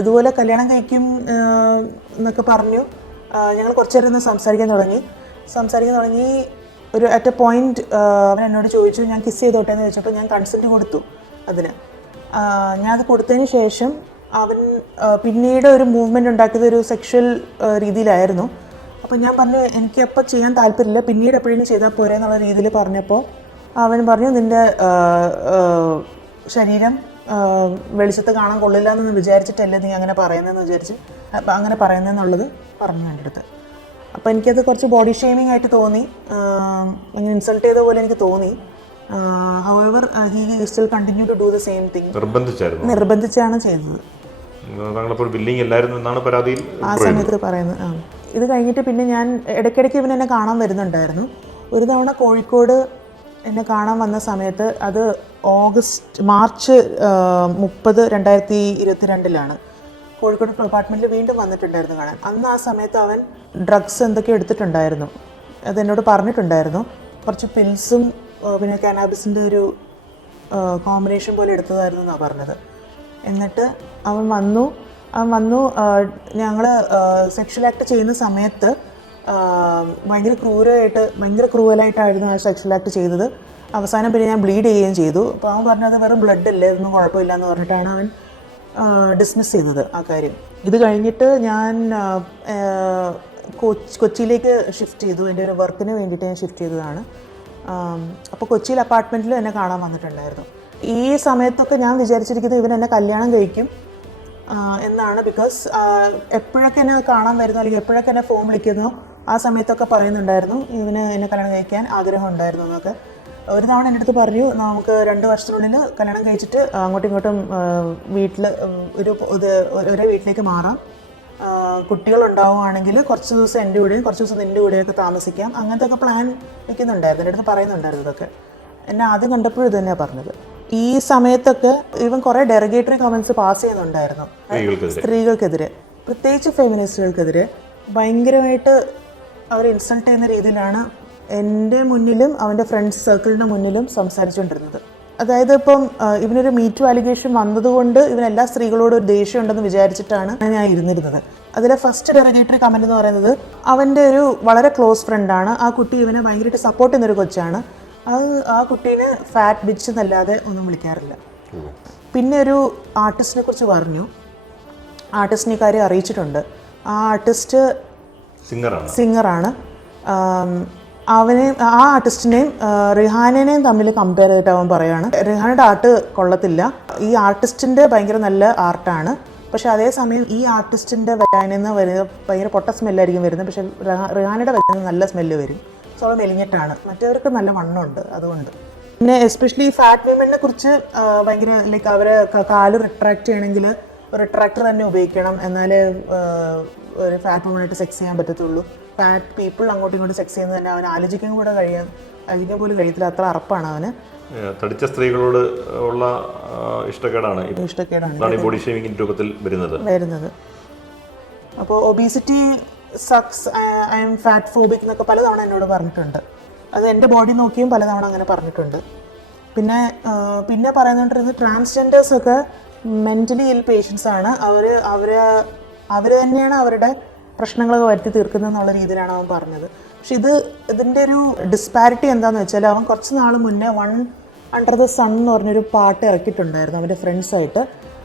ഇതുപോലെ കല്യാണം കഴിക്കും എന്നൊക്കെ പറഞ്ഞു. ഞങ്ങൾ കുറച്ചു നേരം സംസാരിക്കാൻ തുടങ്ങി. ഒരു അറ്റ് എ പോയിന്റ് അവൻ എന്നോട് ചോദിച്ചു ഞാൻ കിസ് ചെയ്തോട്ടെ എന്ന് ചോദിച്ചപ്പോൾ ഞാൻ കൺസെൻറ്റ് കൊടുത്തു അതിന്. ഞാനത് കൊടുത്തതിന് ശേഷം അവൻ പിന്നീട് ഒരു മൂവ്മെൻറ്റ് ഉണ്ടാക്കിയത് ഒരു സെക്ഷൽ രീതിയിലായിരുന്നു. അപ്പോൾ ഞാൻ പറഞ്ഞു എനിക്കപ്പോൾ ചെയ്യാൻ താല്പര്യമില്ല, പിന്നീട് എപ്പോഴെങ്കിലും ചെയ്താൽ പോരെ എന്നുള്ള രീതിയിൽ പറഞ്ഞപ്പോൾ അവൻ പറഞ്ഞു നിൻ്റെ ശരീരം വെളിച്ചത്ത് കാണാൻ കൊള്ളില്ല എന്ന് വിചാരിച്ചിട്ടല്ലേ നീ അങ്ങനെ പറയുന്നതെന്നുള്ളത് പറഞ്ഞു എൻ്റെ അടുത്ത്. അപ്പോൾ എനിക്കത് കുറച്ച് ബോഡി ഷെയ്മിങ് ആയിട്ട് തോന്നി, അങ്ങനെ ഇൻസൾട്ട് ചെയ്ത പോലെ എനിക്ക് തോന്നി. However he still continue to do the same thing. നിർബന്ധിച്ചാണ് ചെയ്തത്. ആ സമയത്ത് പറയുന്നത്. ഇത് കഴിഞ്ഞിട്ട് പിന്നെ ഞാൻ ഇടയ്ക്കിടയ്ക്ക് ഇവൻ എന്നെ കാണാൻ വരുന്നുണ്ടായിരുന്നു. ഒരു തവണ കോഴിക്കോട് എന്നെ കാണാൻ വന്ന സമയത്ത് അത് മാർച്ച് 30, 2022 കോഴിക്കോട് അപ്പാർട്ട്മെൻറ്റിൽ വീണ്ടും വന്നിട്ടുണ്ടായിരുന്നു കാണാൻ. അന്ന് ആ സമയത്ത് അവൻ ഡ്രഗ്സ് എന്തൊക്കെ എടുത്തിട്ടുണ്ടായിരുന്നു, അതെന്നോട് പറഞ്ഞിട്ടുണ്ടായിരുന്നു. കുറച്ച് പിൽസും പിന്നെ കാനാബിസിൻ്റെ ഒരു കോമ്പിനേഷൻ പോലെ എടുത്തതായിരുന്നു എന്നാണ് പറഞ്ഞത്. എന്നിട്ട് അവൻ വന്നു ഞങ്ങൾ സെക്ഷൽ ആക്ട് ചെയ്യുന്ന സമയത്ത് ഭയങ്കര ക്രൂവലായിട്ടായിരുന്നു ആ സെക്ഷൽ ആക്ട് ചെയ്തത്. അവസാനം പിന്നെ ഞാൻ ബ്ലീഡ് ചെയ്യുകയും ചെയ്തു. അപ്പോൾ അവൻ പറഞ്ഞത് വെറും ബ്ലഡ് അല്ലേ, ഇതൊന്നും കുഴപ്പമില്ല എന്ന് പറഞ്ഞിട്ടാണ് അവൻ ഡിസ്മിസ് ചെയ്തത് ആ കാര്യം. ഇത് കഴിഞ്ഞിട്ട് ഞാൻ കൊച്ചിയിലേക്ക് ഷിഫ്റ്റ് ചെയ്തു. എൻ്റെ ഒരു വർക്കിന് വേണ്ടിയിട്ട് ഞാൻ ഷിഫ്റ്റ് ചെയ്തതാണ്. അപ്പോൾ കൊച്ചിയിൽ അപ്പാർട്ട്മെൻറ്റിൽ എന്നെ കാണാൻ വന്നിട്ടുണ്ടായിരുന്നു. ഈ സമയത്തൊക്കെ ഞാൻ വിചാരിച്ചിരിക്കുന്നത് ഇവൻ എന്നെ കല്യാണം കഴിക്കും എന്നാണ്. ബിക്കോസ് എപ്പോഴൊക്കെ എന്നെ കാണാൻ വരുന്നു അല്ലെങ്കിൽ എപ്പോഴൊക്കെ എന്നെ ഫോൺ വിളിക്കുന്നോ ആ സമയത്തൊക്കെ പറയുന്നുണ്ടായിരുന്നു ഇവന് എന്നെ കല്യാണം കഴിക്കാൻ ആഗ്രഹം ഉണ്ടായിരുന്നു എന്നൊക്കെ. ഒരു തവണ എൻ്റെ അടുത്ത് പറഞ്ഞു നമുക്ക് 2 വർഷത്തിനുള്ളിൽ കല്യാണം കഴിച്ചിട്ട് അങ്ങോട്ടും ഇങ്ങോട്ടും വീട്ടിൽ ഒരേ വീട്ടിലേക്ക് മാറാം, കുട്ടികളുണ്ടാവുകയാണെങ്കിൽ കുറച്ച് ദിവസം എൻ്റെ കൂടെയും കുറച്ച് ദിവസം നിൻ്റെ കൂടെയൊക്കെ താമസിക്കാം, അങ്ങനത്തെ ഒക്കെ പ്ലാൻ വയ്ക്കുന്നുണ്ടായിരുന്നു. എൻ്റെ അടുത്ത് പറയുന്നുണ്ടായിരുന്നു ഇതൊക്കെ. എന്നെ ആദ്യം കണ്ടപ്പോഴും ഇത് തന്നെയാണ് പറഞ്ഞത്. ഈ സമയത്തൊക്കെ ഇവൻ കുറേ ഡെറിഗേറ്ററി കമൻസ് പാസ് ചെയ്യുന്നുണ്ടായിരുന്നു സ്ത്രീകൾക്കെതിരെ, പ്രത്യേകിച്ച് ഫെമിനിസ്റ്റുകൾക്കെതിരെ. ഭയങ്കരമായിട്ട് അവരെ ഇൻസൾട്ട് ചെയ്യുന്ന രീതിയിലാണ് എൻ്റെ മുന്നിലും അവൻ്റെ ഫ്രണ്ട്സ് സർക്കിളിൻ്റെ മുന്നിലും സംസാരിച്ചുകൊണ്ടിരുന്നത്. അതായത് ഇപ്പം ഇവനൊരു മീറ്റു അലിഗേഷൻ വന്നതുകൊണ്ട് ഇവൻ എല്ലാ സ്ത്രീകളോടും ഒരു ദേഷ്യം ഉണ്ടെന്ന് വിചാരിച്ചിട്ടാണ് ഞാൻ ഇരുന്നിരുന്നത്. അതിലെ ഫസ്റ്റ് ഡെറിഗേറ്ററി കമൻറ്റ് എന്ന് പറയുന്നത് അവൻ്റെ ഒരു വളരെ ക്ലോസ് ഫ്രണ്ടാണ്. ആ കുട്ടി ഇവനെ ഭയങ്കരമായിട്ട് സപ്പോർട്ട് ചെയ്യുന്നൊരു കൊച്ചാണ്. ആ കുട്ടീനെ ഫാറ്റ് ബിച്ച് എന്നല്ലാതെ ഒന്നും വിളിക്കാറില്ല. പിന്നെ ഒരു ആർട്ടിസ്റ്റിനെ കുറിച്ച് പറഞ്ഞു. ആർട്ടിസ്റ്റിനെ കാര്യം അറിയിച്ചിട്ടുണ്ട്. ആ ആർട്ടിസ്റ്റ് സിംഗറാണ്. ആ ആർട്ടിസ്റ്റിനെയും റിഹാനേനെയും തമ്മിൽ കമ്പയർ ചെയ്തിട്ട് അവൻ പറയുകയാണ് റിഹാനയുടെ ആർട്ട് കൊള്ളത്തില്ല, ഈ ആർട്ടിസ്റ്റിൻ്റെ ഭയങ്കര നല്ല ആർട്ടാണ്. പക്ഷെ അതേസമയം ഈ ആർട്ടിസ്റ്റിൻ്റെ വരാനിൽ നിന്ന് വരുന്നത് ഭയങ്കര പൊട്ട സ്മെല്ലായിരിക്കും വരുന്നത്, പക്ഷെ റിഹാനയുടെ വരുന്നത് നല്ല സ്മെല്ല് വരും. സോ അവൾ മെലിഞ്ഞിട്ടാണ്, മറ്റവർക്ക് നല്ല വണ്ണമുണ്ട് അതുകൊണ്ട്. പിന്നെ എസ്പെഷ്യലി ഫാറ്റ് വിമനെ കുറിച്ച് ഭയങ്കര ലൈക്ക് അവരെ കാല് റിട്രാക്ട് ചെയ്യണമെങ്കിൽ റിട്രാക്ടർ തന്നെ ഉപയോഗിക്കണം, എന്നാലേ ഒരു ഫാറ്റ് വുമനായിട്ട് സെക്സ് ചെയ്യാൻ പറ്റത്തുള്ളൂ. ഫാറ്റ് പീപ്പിൾ അങ്ങോട്ടും ഇങ്ങോട്ടും സെക്സ് ചെയ്യുന്നത് തന്നെ അവന് ആലോചിക്കാൻ പോലും കഴിയത്തില്ല, അത്ര അറപ്പാണ് അവന്. തടിച്ച സ്ത്രീകളോട് ഉള്ള ഇഷ്ടക്കേടാണ് ബോഡി ഷേമിംഗ് രൂപത്തിൽ വരുന്നത്. അപ്പോൾ obesity sucks, I M fat phobic എന്നൊക്കെ പലതവണ എന്നോട് പറഞ്ഞിട്ടുണ്ട്. അത് എൻ്റെ ബോഡി നോക്കിയും പലതവണ അങ്ങനെ പറഞ്ഞിട്ടുണ്ട്. പിന്നെ പറയുന്നുണ്ടിരുന്നത് ട്രാൻസ്ജെൻഡേഴ്സൊക്കെ മെൻ്റലി ഇൽ പേഷ്യൻസ് ആണ്, അവർ തന്നെയാണ് അവരുടെ പ്രശ്നങ്ങളൊക്കെ വരുത്തി തീർക്കുന്നതെന്നുള്ള രീതിയിലാണ് അവൻ പറഞ്ഞത്. പക്ഷെ ഇതിൻ്റെ ഒരു ഡിസ്പാരിറ്റി എന്താണെന്ന് വെച്ചാൽ അവൻ കുറച്ച് നാൾ മുന്നേ 1 Under the Sun എന്ന് പറഞ്ഞൊരു പാട്ട് ഇറക്കിയിട്ടുണ്ടായിരുന്നു അവൻ്റെ ഫ്രണ്ട്സായിട്ട്.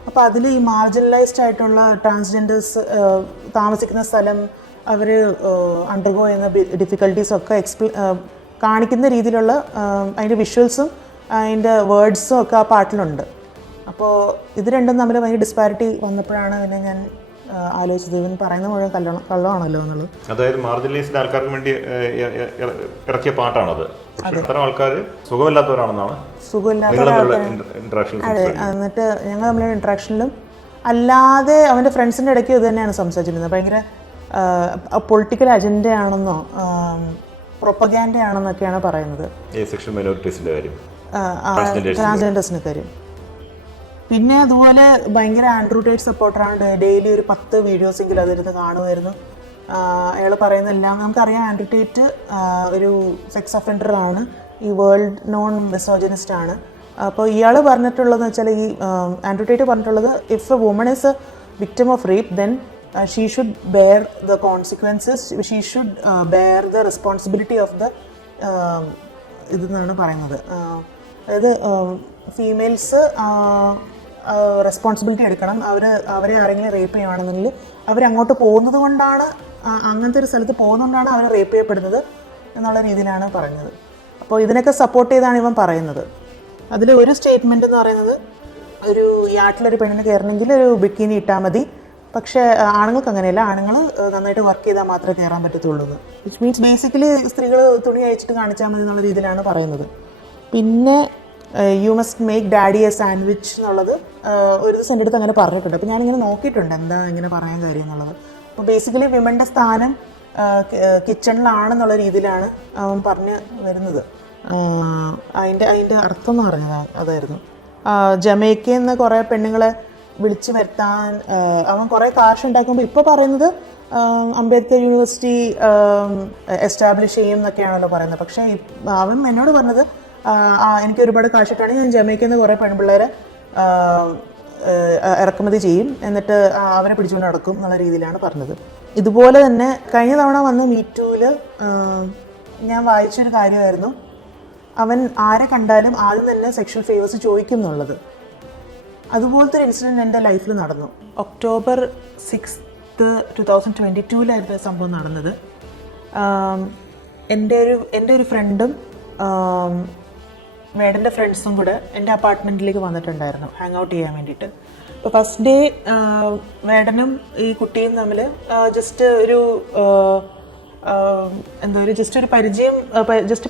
അപ്പോൾ അതിൽ ഈ മാർജിനലൈസ്ഡ് ആയിട്ടുള്ള ട്രാൻസ്ജെൻഡേഴ്സ് താമസിക്കുന്ന സ്ഥലം, അവർ അണ്ടർഗോ ചെയ്യുന്ന ഡിഫിക്കൽട്ടീസൊക്കെ കാണിക്കുന്ന രീതിയിലുള്ള അതിൻ്റെ വിഷ്വൽസും അതിൻ്റെ വേർഡ്സും ഒക്കെ ആ പാട്ടിലുണ്ട്. അപ്പോൾ ഇത് രണ്ടും തമ്മിൽ ഭയങ്കര ഡിസ്പാരിറ്റി വന്നപ്പോഴാണ് പിന്നെ ഞാൻ ആലോചിച്ചത് ഇവൻ പറയുന്ന മുഴുവൻ കള്ളമാണല്ലോ എന്നുള്ളത്. അതായത് മാർജിനലൈസ്ഡ് ആൾക്കാർക്ക് വേണ്ടി ഇറക്കിയ പാട്ടാണത്. അത്തരം ആൾക്കാർ സുഖമില്ലാത്തവരാണെന്നാണ്. അതെ, എന്നിട്ട് ഞങ്ങൾ തമ്മിലുള്ള ഇൻട്രാക്ഷനിലും അല്ലാതെ അവൻ്റെ ഫ്രണ്ട്സിൻ്റെ ഇടയ്ക്ക് ഇത് തന്നെയാണ് സംസാരിച്ചിരുന്നത്. ഭയങ്കര പൊളിറ്റിക്കൽ അജണ്ടയാണെന്നോ പ്രൊപ്പഗാൻഡയാണെന്നൊക്കെയാണ് പറയുന്നത്. സെക്ഷൽ മൈനോറിറ്റീസിൻ്റെ കാര്യം, ട്രാൻസ്ജെൻഡേഴ്സിൻ്റെ കാര്യം. പിന്നെ അതുപോലെ ഭയങ്കര ആൻഡ്രൂ ടേറ്റ് സപ്പോർട്ടറാണ്. ഡെയിലി ഒരു 10 വീഡിയോസെങ്കിലും അതിരുന്ന് കാണുമായിരുന്നു. അയാൾ പറയുന്നതെല്ലാം നമുക്കറിയാം. ആൻഡ്രൂ ടേറ്റ് ഒരു സെക്സ് ഒഫൻഡറാണ്, ഈ വേൾഡ് നോൺ മിസോജിനിസ്റ്റ് ആണ്. അപ്പോൾ ഇയാൾ പറഞ്ഞിട്ടുള്ളതെന്ന് വെച്ചാൽ, ഈ ആൻഡ്രൂ ടേറ്റ് പറഞ്ഞിട്ടുള്ളത്, if a woman is a victim of rape then she should bear the consequences, she should bear the responsibility of the ഇതെന്നാണ് പറയുന്നത്. അതായത് ഫീമെയിൽസ് റെസ്പോൺസിബിലിറ്റി എടുക്കണം. അവരെ ആരെങ്കിലും റേപ്പ് ചെയ്യുകയാണെന്നുണ്ടെങ്കിൽ അവരങ്ങോട്ട് പോകുന്നത് കൊണ്ടാണ്, അങ്ങനത്തെ ഒരു സ്ഥലത്ത് പോകുന്നതുകൊണ്ടാണ് അവർ റേപ്പ് ചെയ്യപ്പെടുന്നത് എന്നുള്ള രീതിയിലാണ് പറയുന്നത്. അപ്പോൾ ഇതിനൊക്കെ സപ്പോർട്ട് ചെയ്താണ് ഇവൻ പറയുന്നത്. അതിൽ ഒരു സ്റ്റേറ്റ്മെൻറ്റ് എന്ന് പറയുന്നത്, ഒരു യാട്ടിലൊരു പെണ്ണിന് കയറണമെങ്കിൽ ഒരു ബിക്കിനി ഇട്ടാൽ മതി, പക്ഷേ ആണുങ്ങൾക്ക് അങ്ങനെയല്ല, ആണുങ്ങൾ നന്നായിട്ട് വർക്ക് ചെയ്താൽ മാത്രമേ കയറാൻ പറ്റത്തുള്ളൂ എന്ന്. വിച്ച് മീൻസ് ബേസിക്കലി സ്ത്രീകൾ തുണി അയച്ചിട്ട് കാണിച്ചാൽ മതി എന്നുള്ള രീതിയിലാണ് പറയുന്നത്. പിന്നെ you must make daddy A sandwich എന്നുള്ളത് ഒരു ദിവസം എൻ്റെ അടുത്ത് അങ്ങനെ പറഞ്ഞിട്ടുണ്ട്. അപ്പോൾ ഞാനിങ്ങനെ നോക്കിയിട്ടുണ്ട് എന്താ ഇങ്ങനെ പറയാൻ കാര്യം എന്നുള്ളത്. അപ്പോൾ ബേസിക്കലി വിമൻ്റെ സ്ഥാനം കിച്ചണിലാണെന്നുള്ള രീതിയിലാണ് അവൻ പറഞ്ഞു വരുന്നത്. അതിൻ്റെ അർത്ഥം എന്ന് പറഞ്ഞത് അതായിരുന്നു. ജമൈക്കയിൽ നിന്ന് കുറേ പെണ്ണുങ്ങളെ വിളിച്ച് വരുത്താൻ അവൻ കുറേ കാശ് ഉണ്ടാക്കുമ്പോൾ ഇപ്പോൾ പറയുന്നത് അംബേദ്കർ യൂണിവേഴ്സിറ്റി എസ്റ്റാബ്ലിഷ് ചെയ്യും എന്നൊക്കെയാണല്ലോ പറയുന്നത്. പക്ഷേ അവൻ എന്നോട് പറഞ്ഞത്, എനിക്ക് ഒരുപാട് കാശിട്ടാണ് ഞാൻ ജമൈക്കയിൽ നിന്ന് കുറേ പെൺപിള്ളേരെ ഇറക്കുമതി ചെയ്യും, എന്നിട്ട് അവരെ പിടിച്ചുകൊണ്ട് നടക്കും എന്നുള്ള രീതിയിലാണ് പറഞ്ഞത്. ഇതുപോലെ തന്നെ കഴിഞ്ഞ തവണ വന്ന മീറ്റൂവിൽ ഞാൻ വായിച്ചൊരു കാര്യമായിരുന്നു, അവൻ ആരെ കണ്ടാലും ആദ്യം തന്നെ സെക്ഷൽ ഫേവേഴ്സ് ചോദിക്കും എന്നുള്ളത്. അതുപോലത്തെ ഒരു ഇൻസിഡൻറ്റ് എൻ്റെ ലൈഫിൽ നടന്നു. October 6, 2022 സംഭവം നടന്നത്. എൻ്റെ ഒരു ഫ്രണ്ടും മേഡൻ്റെ ഫ്രണ്ട്സും കൂടെ എൻ്റെ അപ്പാർട്ട്മെൻറ്റിലേക്ക് വന്നിട്ടുണ്ടായിരുന്നു ഹാങ് ഔട്ട് ചെയ്യാൻ വേണ്ടിയിട്ട്. അപ്പോൾ ഫസ്റ്റ് ഡേ മേഡനും ഈ കുട്ടിയും തമ്മിൽ ജസ്റ്റ് ഒരു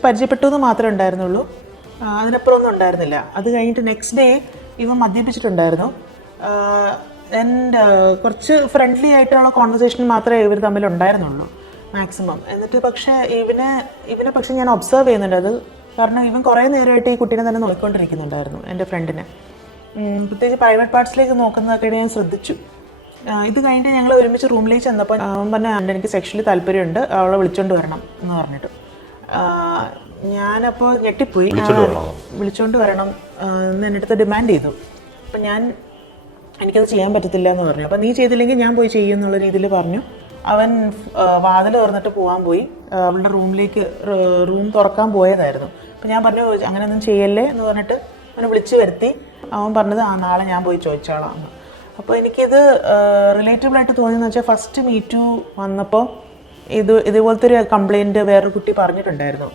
പരിചയപ്പെട്ടു എന്ന് മാത്രമേ ഉണ്ടായിരുന്നുള്ളൂ. അതിനപ്പുറം ഒന്നും ഉണ്ടായിരുന്നില്ല. അത് കഴിഞ്ഞിട്ട് നെക്സ്റ്റ് ഡേ ഇവൻ മദ്യപിച്ചിട്ടുണ്ടായിരുന്നു. കുറച്ച് ഫ്രണ്ട്ലി ആയിട്ടുള്ള കോൺവെർസേഷൻ മാത്രമേ ഇവർ തമ്മിൽ ഉണ്ടായിരുന്നുള്ളൂ മാക്സിമം. എന്നിട്ട് പക്ഷേ ഇവനെ പക്ഷേ ഞാൻ ഒബ്സർവ് ചെയ്യുന്നുണ്ട്. അത് കാരണം ഇവൻ കുറേ നേരമായിട്ട് ഈ കുട്ടീനെ തന്നെ നോക്കിക്കൊണ്ടിരിക്കുന്നുണ്ടായിരുന്നു, എൻ്റെ ഫ്രണ്ടിനെ. പ്രത്യേകിച്ച് പ്രൈവറ്റ് പാർട്സിലേക്ക് നോക്കുന്നതൊക്കെ ഞാൻ ശ്രദ്ധിച്ചു. ഇത് കഴിഞ്ഞിട്ട് ഞങ്ങൾ ഒരുമിച്ച് റൂമിലേക്ക് ചെന്നപ്പോൾ അവൻ പറഞ്ഞ എനിക്ക് സെക്ഷലി താല്പര്യമുണ്ട്, അവളെ വിളിച്ചോണ്ട് വരണം എന്ന് പറഞ്ഞിട്ട്. ഞാനപ്പോൾ ഞെട്ടിപ്പോയി. വിളിച്ചോണ്ട് വരണം എന്ന് എൻ്റെ അടുത്ത് ഡിമാൻഡ് ചെയ്തു. അപ്പം എനിക്കത് ചെയ്യാൻ പറ്റത്തില്ല എന്ന് പറഞ്ഞു. അപ്പം നീ ചെയ്തില്ലെങ്കിൽ ഞാൻ പോയി ചെയ്യും എന്നുള്ള രീതിയിൽ പറഞ്ഞു. അവൻ വാതിൽ തുറന്നിട്ട് പോകാൻ പോയി. അവളുടെ റൂം തുറക്കാൻ പോയതായിരുന്നു. അപ്പം ഞാൻ പറഞ്ഞു അങ്ങനെയൊന്നും ചെയ്യല്ലേ എന്ന് പറഞ്ഞിട്ട് അവനെ വിളിച്ച് വരുത്തി. അവൻ പറഞ്ഞത് നാളെ ഞാൻ പോയി ചോദിച്ചോളാം. അപ്പോൾ എനിക്കിത് റിലേറ്റബിൾ ആയിട്ട് തോന്നിയെന്ന് വെച്ചാൽ, ഫസ്റ്റ് മീറ്റു വന്നപ്പോൾ ഇതുപോലത്തെ ഒരു കംപ്ലയിൻറ്റ് വേറൊരു കുട്ടി പറഞ്ഞിട്ടുണ്ടായിരുന്നു,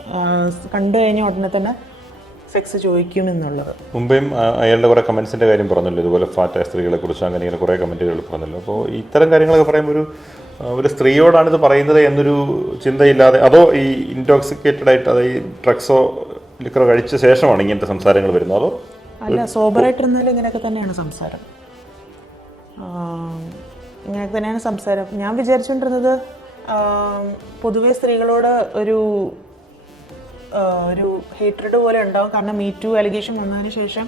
കണ്ടു കഴിഞ്ഞ ഉടനെ തന്നെ സെക്സ് ചോദിക്കും എന്നുള്ളത്. മുമ്പേയും അയാളുടെ കുറേ കമൻസിൻ്റെ കാര്യം പറഞ്ഞല്ലോ, ഇതുപോലെ ഫാറ്റായ സ്ത്രീകളെ കുറിച്ച് അങ്ങനെ ഇങ്ങനെ കുറേ കമൻറ്റുകൾ പറഞ്ഞല്ലോ. അപ്പോൾ ഇത്തരം കാര്യങ്ങളൊക്കെ പറയുമ്പോൾ ഒരു സ്ത്രീയോടാണിത് പറയുന്നത് എന്നൊരു ചിന്തയില്ലാതെ, അതോ ഈ ഇൻടോക്സിക്കേറ്റഡ് ആയിട്ട്, അതായത് ഡ്രഗ്സോ ലിക്കറോ കഴിച്ച ശേഷമാണ് ഇങ്ങനത്തെ സംസാരങ്ങൾ വരുന്നത്, അതോ അല്ല സോബറായിട്ടിരുന്നാലും ഇങ്ങനെയൊക്കെ തന്നെയാണ് സംസാരം. ഇങ്ങനെയൊക്കെ തന്നെയാണ് സംസാരം. ഞാൻ വിചാരിച്ചുകൊണ്ടിരുന്നത് പൊതുവെ സ്ത്രീകളോട് ഒരു ഹേറ്റ്രഡ് പോലെ ഉണ്ടാവും. കാരണം മീറ്റു അലിഗേഷൻ വന്നതിന് ശേഷം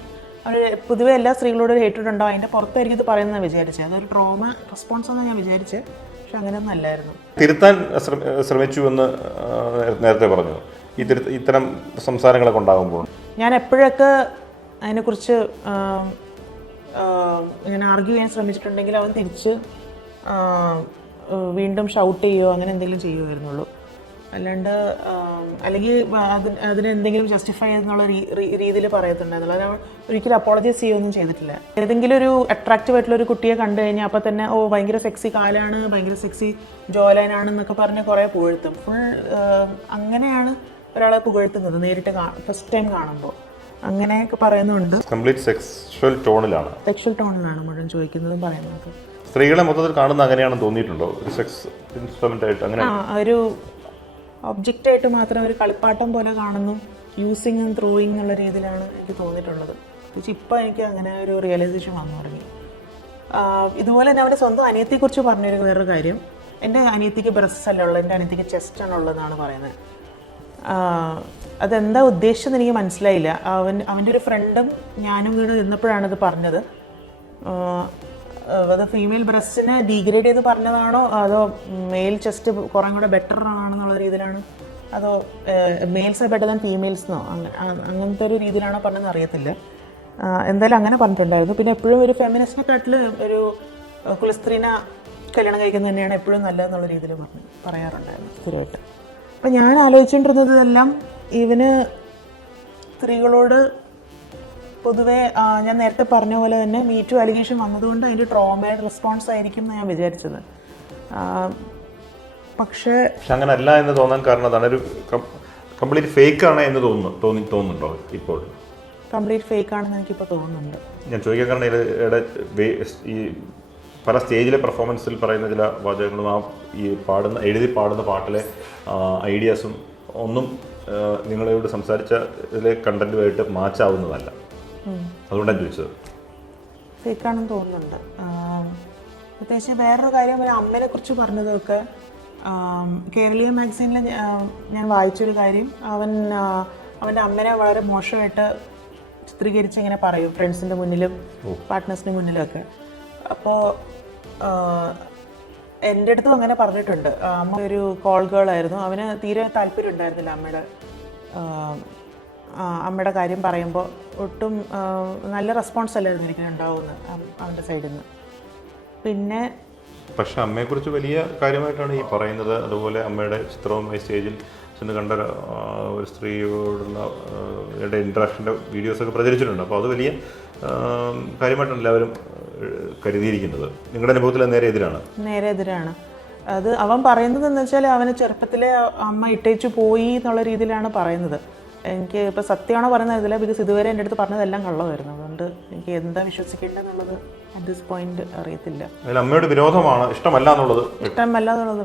പൊതുവെ എല്ലാ സ്ത്രീകളോടും ഒരു ഹേറ്റ്രഡ് ഉണ്ടാവും. അതിൻ്റെ പുറത്തായിരിക്കും ഇത് പറയുന്നതാണ് വിചാരിച്ചത്. അതൊരു ട്രോമ റെസ്പോൺസ് എന്നാണ് ഞാൻ വിചാരിച്ചത്. പക്ഷെ അങ്ങനെയൊന്നും അല്ലായിരുന്നു. തിരുത്താൻ ശ്രമിച്ചു എന്ന് നേരത്തെ പറഞ്ഞു. ഇത്തരം സംസാരങ്ങളൊക്കെ ഉണ്ടാകുമ്പോൾ ഞാൻ എപ്പോഴൊക്കെ അതിനെക്കുറിച്ച് ഇങ്ങനെ ആർഗ്യൂ ചെയ്യാൻ ശ്രമിച്ചിട്ടുണ്ടെങ്കിൽ അവൻ തിരിച്ച് വീണ്ടും ഷൗട്ട് ചെയ്യുകയോ അങ്ങനെ എന്തെങ്കിലും ചെയ്യുമായിരുന്നുള്ളൂ. അല്ലാണ്ട് അല്ലെങ്കിൽ അതിനെന്തെങ്കിലും ജസ്റ്റിഫൈ എന്നുള്ള രീതിയിൽ പറയത്തുണ്ടായിരുന്നില്ല. അത് അവൾ ഒരിക്കലും അപ്പോളജൈസ് ചെയ്യുകയൊന്നും ചെയ്തിട്ടില്ല. ഏതെങ്കിലും ഒരു അട്രാക്റ്റീവ് ആയിട്ടുള്ള ഒരു കുട്ടിയെ കണ്ടു കഴിഞ്ഞാൽ അപ്പോൾ തന്നെ ഭയങ്കര സെക്സി കാലാണ്, ഭയങ്കര സെക്സി ജോലൈനാണെന്നൊക്കെ പറഞ്ഞ് കുറേ പുകഴ്ത്തും. ഫുൾ അങ്ങനെയാണ് ഒരാളെ പുകഴ്ത്തുന്നത് നേരിട്ട് ഫസ്റ്റ് ടൈം കാണുമ്പോൾ. അങ്ങനെയൊക്കെ പറയുന്നുണ്ട്. കംപ്ലീറ്റ് സെക്സ്വൽ ടോണിലാണ് മുഴുവൻ ചോദിക്കുന്നതും പറയുന്നതും. സ്ത്രീകളെ മൊത്തത്തിൽ കാണുന്ന അങ്ങനെയാണെന്ന് തോന്നിയിട്ടുണ്ടോ? ഒരു സെക്സ് ഇൻസ്ട്രുമെന്റ് ആയിട്ട് അങ്ങനെ ഒരു ഒബ്ജക്റ്റായിട്ട് മാത്രം ഒരു കളിപ്പാട്ടം പോലെ കാണുന്നു, യൂസിങ് ആൻഡ് ത്രോയിങ് എന്നുള്ള രീതിയിലാണ് എനിക്ക് തോന്നിയിട്ടുള്ളത്. പക്ഷേ ഇപ്പോൾ എനിക്ക് അങ്ങനെ ഒരു റിയലൈസേഷൻ വന്നു തുടങ്ങി. ഇതുപോലെ തന്നെ അവൻ്റെ സ്വന്തം അനിയത്തിയെക്കുറിച്ച് പറഞ്ഞൊരു വേറൊരു കാര്യം, എൻ്റെ അനിയത്തിക്ക് ബ്രസ്റ്റ്സ് അല്ല ഉള്ളത്, എൻ്റെ അനിയത്തിക്ക് ചെസ്റ്റ് ആണ് ഉള്ളതെന്നാണ് പറയുന്നത്. അതെന്താ ഉദ്ദേശിച്ചെന്ന് എനിക്ക് മനസ്സിലായില്ല. അവൻ്റെ ഒരു ഫ്രണ്ടും ഞാനും വീട് നിന്നപ്പോഴാണ് ഇത് പറഞ്ഞത്. അത് ഫീമെയിൽ ബ്രസ്റ്റിനെ ഡീഗ്രേഡ് ചെയ്ത് പറഞ്ഞതാണോ അതോ മെയിൽ ചെസ്റ്റ് കുറേ കൂടെ ബെറ്റർ ആണെന്നുള്ള രീതിയിലാണ്, അതോ മെയിൽസ് ബെറ്റർ ദാൻ ഫീമെയിൽസ് അങ്ങനത്തെ ഒരു രീതിയിലാണോ പറഞ്ഞതെന്ന് അറിയത്തില്ല. എന്തായാലും അങ്ങനെ പറഞ്ഞിട്ടുണ്ടായിരുന്നു. പിന്നെ എപ്പോഴും ഒരു ഫെമിനിസ്റ്റിനെക്കാട്ടിൽ ഒരു കുലസ്ത്രീനെ കല്യാണം കഴിക്കുന്നത് തന്നെയാണ് എപ്പോഴും നല്ലതെന്നുള്ള രീതിയിൽ പറയാറുണ്ടായിരുന്നു സ്ഥിരമായിട്ട്. അപ്പം ഞാൻ ആലോചിച്ചുകൊണ്ടിരുന്നത് ഇതെല്ലാം ഇവന് സ്ത്രീകളോട് പൊതുവേ ഞാൻ നേരത്തെ പറഞ്ഞ പോലെ തന്നെ മീറ്റു അലിഗേഷൻ വന്നതുകൊണ്ട് അതിൻ്റെ ട്രോമയുടെ റെസ്പോൺസ് ആയിരിക്കും എന്ന് ഞാൻ വിചാരിച്ചത്. പക്ഷേ അങ്ങനെ അല്ല എന്ന് തോന്നാൻ കാരണം അതാണ്, ഒരു കംപ്ലീറ്റ് ഫേക്ക് ആണ് എന്ന് തോന്നുന്നുണ്ടോ ഇപ്പോൾ? കംപ്ലീറ്റ് ഫേക്ക് ആണെന്ന് എനിക്കിപ്പോൾ തോന്നുന്നുണ്ട്. ഞാൻ ചോദിക്കാൻ കാരണം ഈ പല സ്റ്റേജിലെ പെർഫോമൻസിൽ പറയുന്ന ചില വാചകങ്ങളും ഈ എഴുതി പാടുന്ന പാട്ടിലെ ഐഡിയാസും ഒന്നും നിങ്ങളോട് സംസാരിച്ച ഇതിലെ കണ്ടന്റുമായിട്ട് മാച്ച് ആവുന്നതല്ല. അതുകൊണ്ടാണ് ചോദിച്ചത്. ഫേക്കാണെന്ന് തോന്നുന്നുണ്ട്. പ്രത്യേകിച്ച് വേറൊരു കാര്യം, ഒരു അമ്മനെ കുറിച്ച് പറഞ്ഞതൊക്കെ കേരളീയ മാഗസീനിൽ ഞാൻ വായിച്ചൊരു കാര്യം, അവൻ്റെ അമ്മനെ വളരെ മോശമായിട്ട് ചിത്രീകരിച്ച് ഇങ്ങനെ പറയും ഫ്രണ്ട്സിൻ്റെ മുന്നിലും പാർട്ട്നേഴ്സിൻ്റെ മുന്നിലൊക്കെ. അപ്പോൾ എൻ്റെ അടുത്തും അങ്ങനെ പറഞ്ഞിട്ടുണ്ട്. അമ്മ ഒരു കോൾ ഗേൾ ആയിരുന്നു, അവന് തീരെ താല്പര്യം ഉണ്ടായിരുന്നില്ല അമ്മയുടെ കാര്യം പറയുമ്പോൾ. ഒട്ടും നല്ല റെസ്പോൺസ് അല്ലായിരുന്നു എനിക്ക് ഉണ്ടാവുന്നത് അവൻ്റെ സൈഡിൽ നിന്ന്. പിന്നെ പക്ഷെ അമ്മയെക്കുറിച്ച് വലിയ കാര്യമായിട്ടാണ് ഈ പറയുന്നത്. അതുപോലെ അമ്മയുടെ ചിത്രവുമായി സ്റ്റേജിൽ ചെന്ന് കണ്ട ഒരു സ്ത്രീയോടുള്ള ഇൻട്രാക്ഷൻ്റെ വീഡിയോസൊക്കെ പ്രചരിച്ചിട്ടുണ്ട്. അപ്പോൾ അത് വലിയ കാര്യമായിട്ടാണ് എല്ലാവരും കരുതിയിരിക്കുന്നത്. നിങ്ങളുടെ അനുഭവത്തിൽ നേരെ എതിരാണ്. അത് അവൻ പറയുന്നത് എന്ന് വെച്ചാൽ അവന് ചെറുപ്പത്തിലെ അമ്മ ഇട്ടേച്ചു പോയി എന്നുള്ള രീതിയിലാണ് പറയുന്നത്. എനിക്ക് ഇപ്പോൾ സത്യമാണോ പറയുന്നത് ഇതില്ല, ബിക്കോസ് ഇതുവരെ എൻ്റെ അടുത്ത് പറഞ്ഞതെല്ലാം കള്ളമായിരുന്നു. അതുകൊണ്ട് എനിക്ക് എന്താ വിശ്വസിക്കേണ്ടതെന്നുള്ളത് അറ്റ് ദിസ് പോയിന്റ് അറിയത്തില്ല. അമ്മയുടെ വിരോധമാണ്, ഇഷ്ടമല്ല എന്നുള്ളത്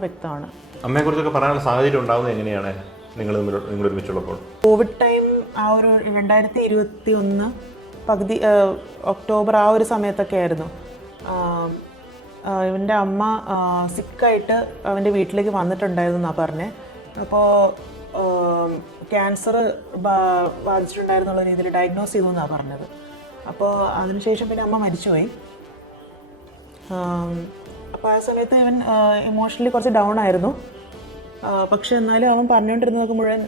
വ്യക്തമാണ്. അമ്മയെക്കുറിച്ചൊക്കെ പറയാനുള്ള സാഹചര്യം ഉണ്ടാകുന്നത് എങ്ങനെയാണ് നിങ്ങൾ ഒരുമിച്ചുള്ളപ്പോൾ? കോവിഡ് ടൈം ആ ഒരു 2021 പകുതി ഒക്ടോബർ ആ ഒരു സമയത്തൊക്കെ ആയിരുന്നു. ഇവൻ്റെ അമ്മ സിക്കായിട്ട് അവൻ്റെ വീട്ടിലേക്ക് വന്നിട്ടുണ്ടായിരുന്നു എന്നാണ് പറഞ്ഞത്. അപ്പോൾ ക്യാൻസർ ബാധിച്ചിട്ടുണ്ടായിരുന്നുള്ള രീതിയിൽ ഡയഗ്നോസ് ചെയ്തു എന്നാണ് പറഞ്ഞത്. അപ്പോൾ അതിനുശേഷം പിന്നെ അമ്മ മരിച്ചുപോയി. അപ്പോൾ ആ സമയത്ത് ഇവൻ ഇമോഷണലി കുറച്ച് ഡൗൺ ആയിരുന്നു. പക്ഷെ എന്നാലും അവൻ പറഞ്ഞുകൊണ്ടിരുന്നതൊക്കെ മുഴുവൻ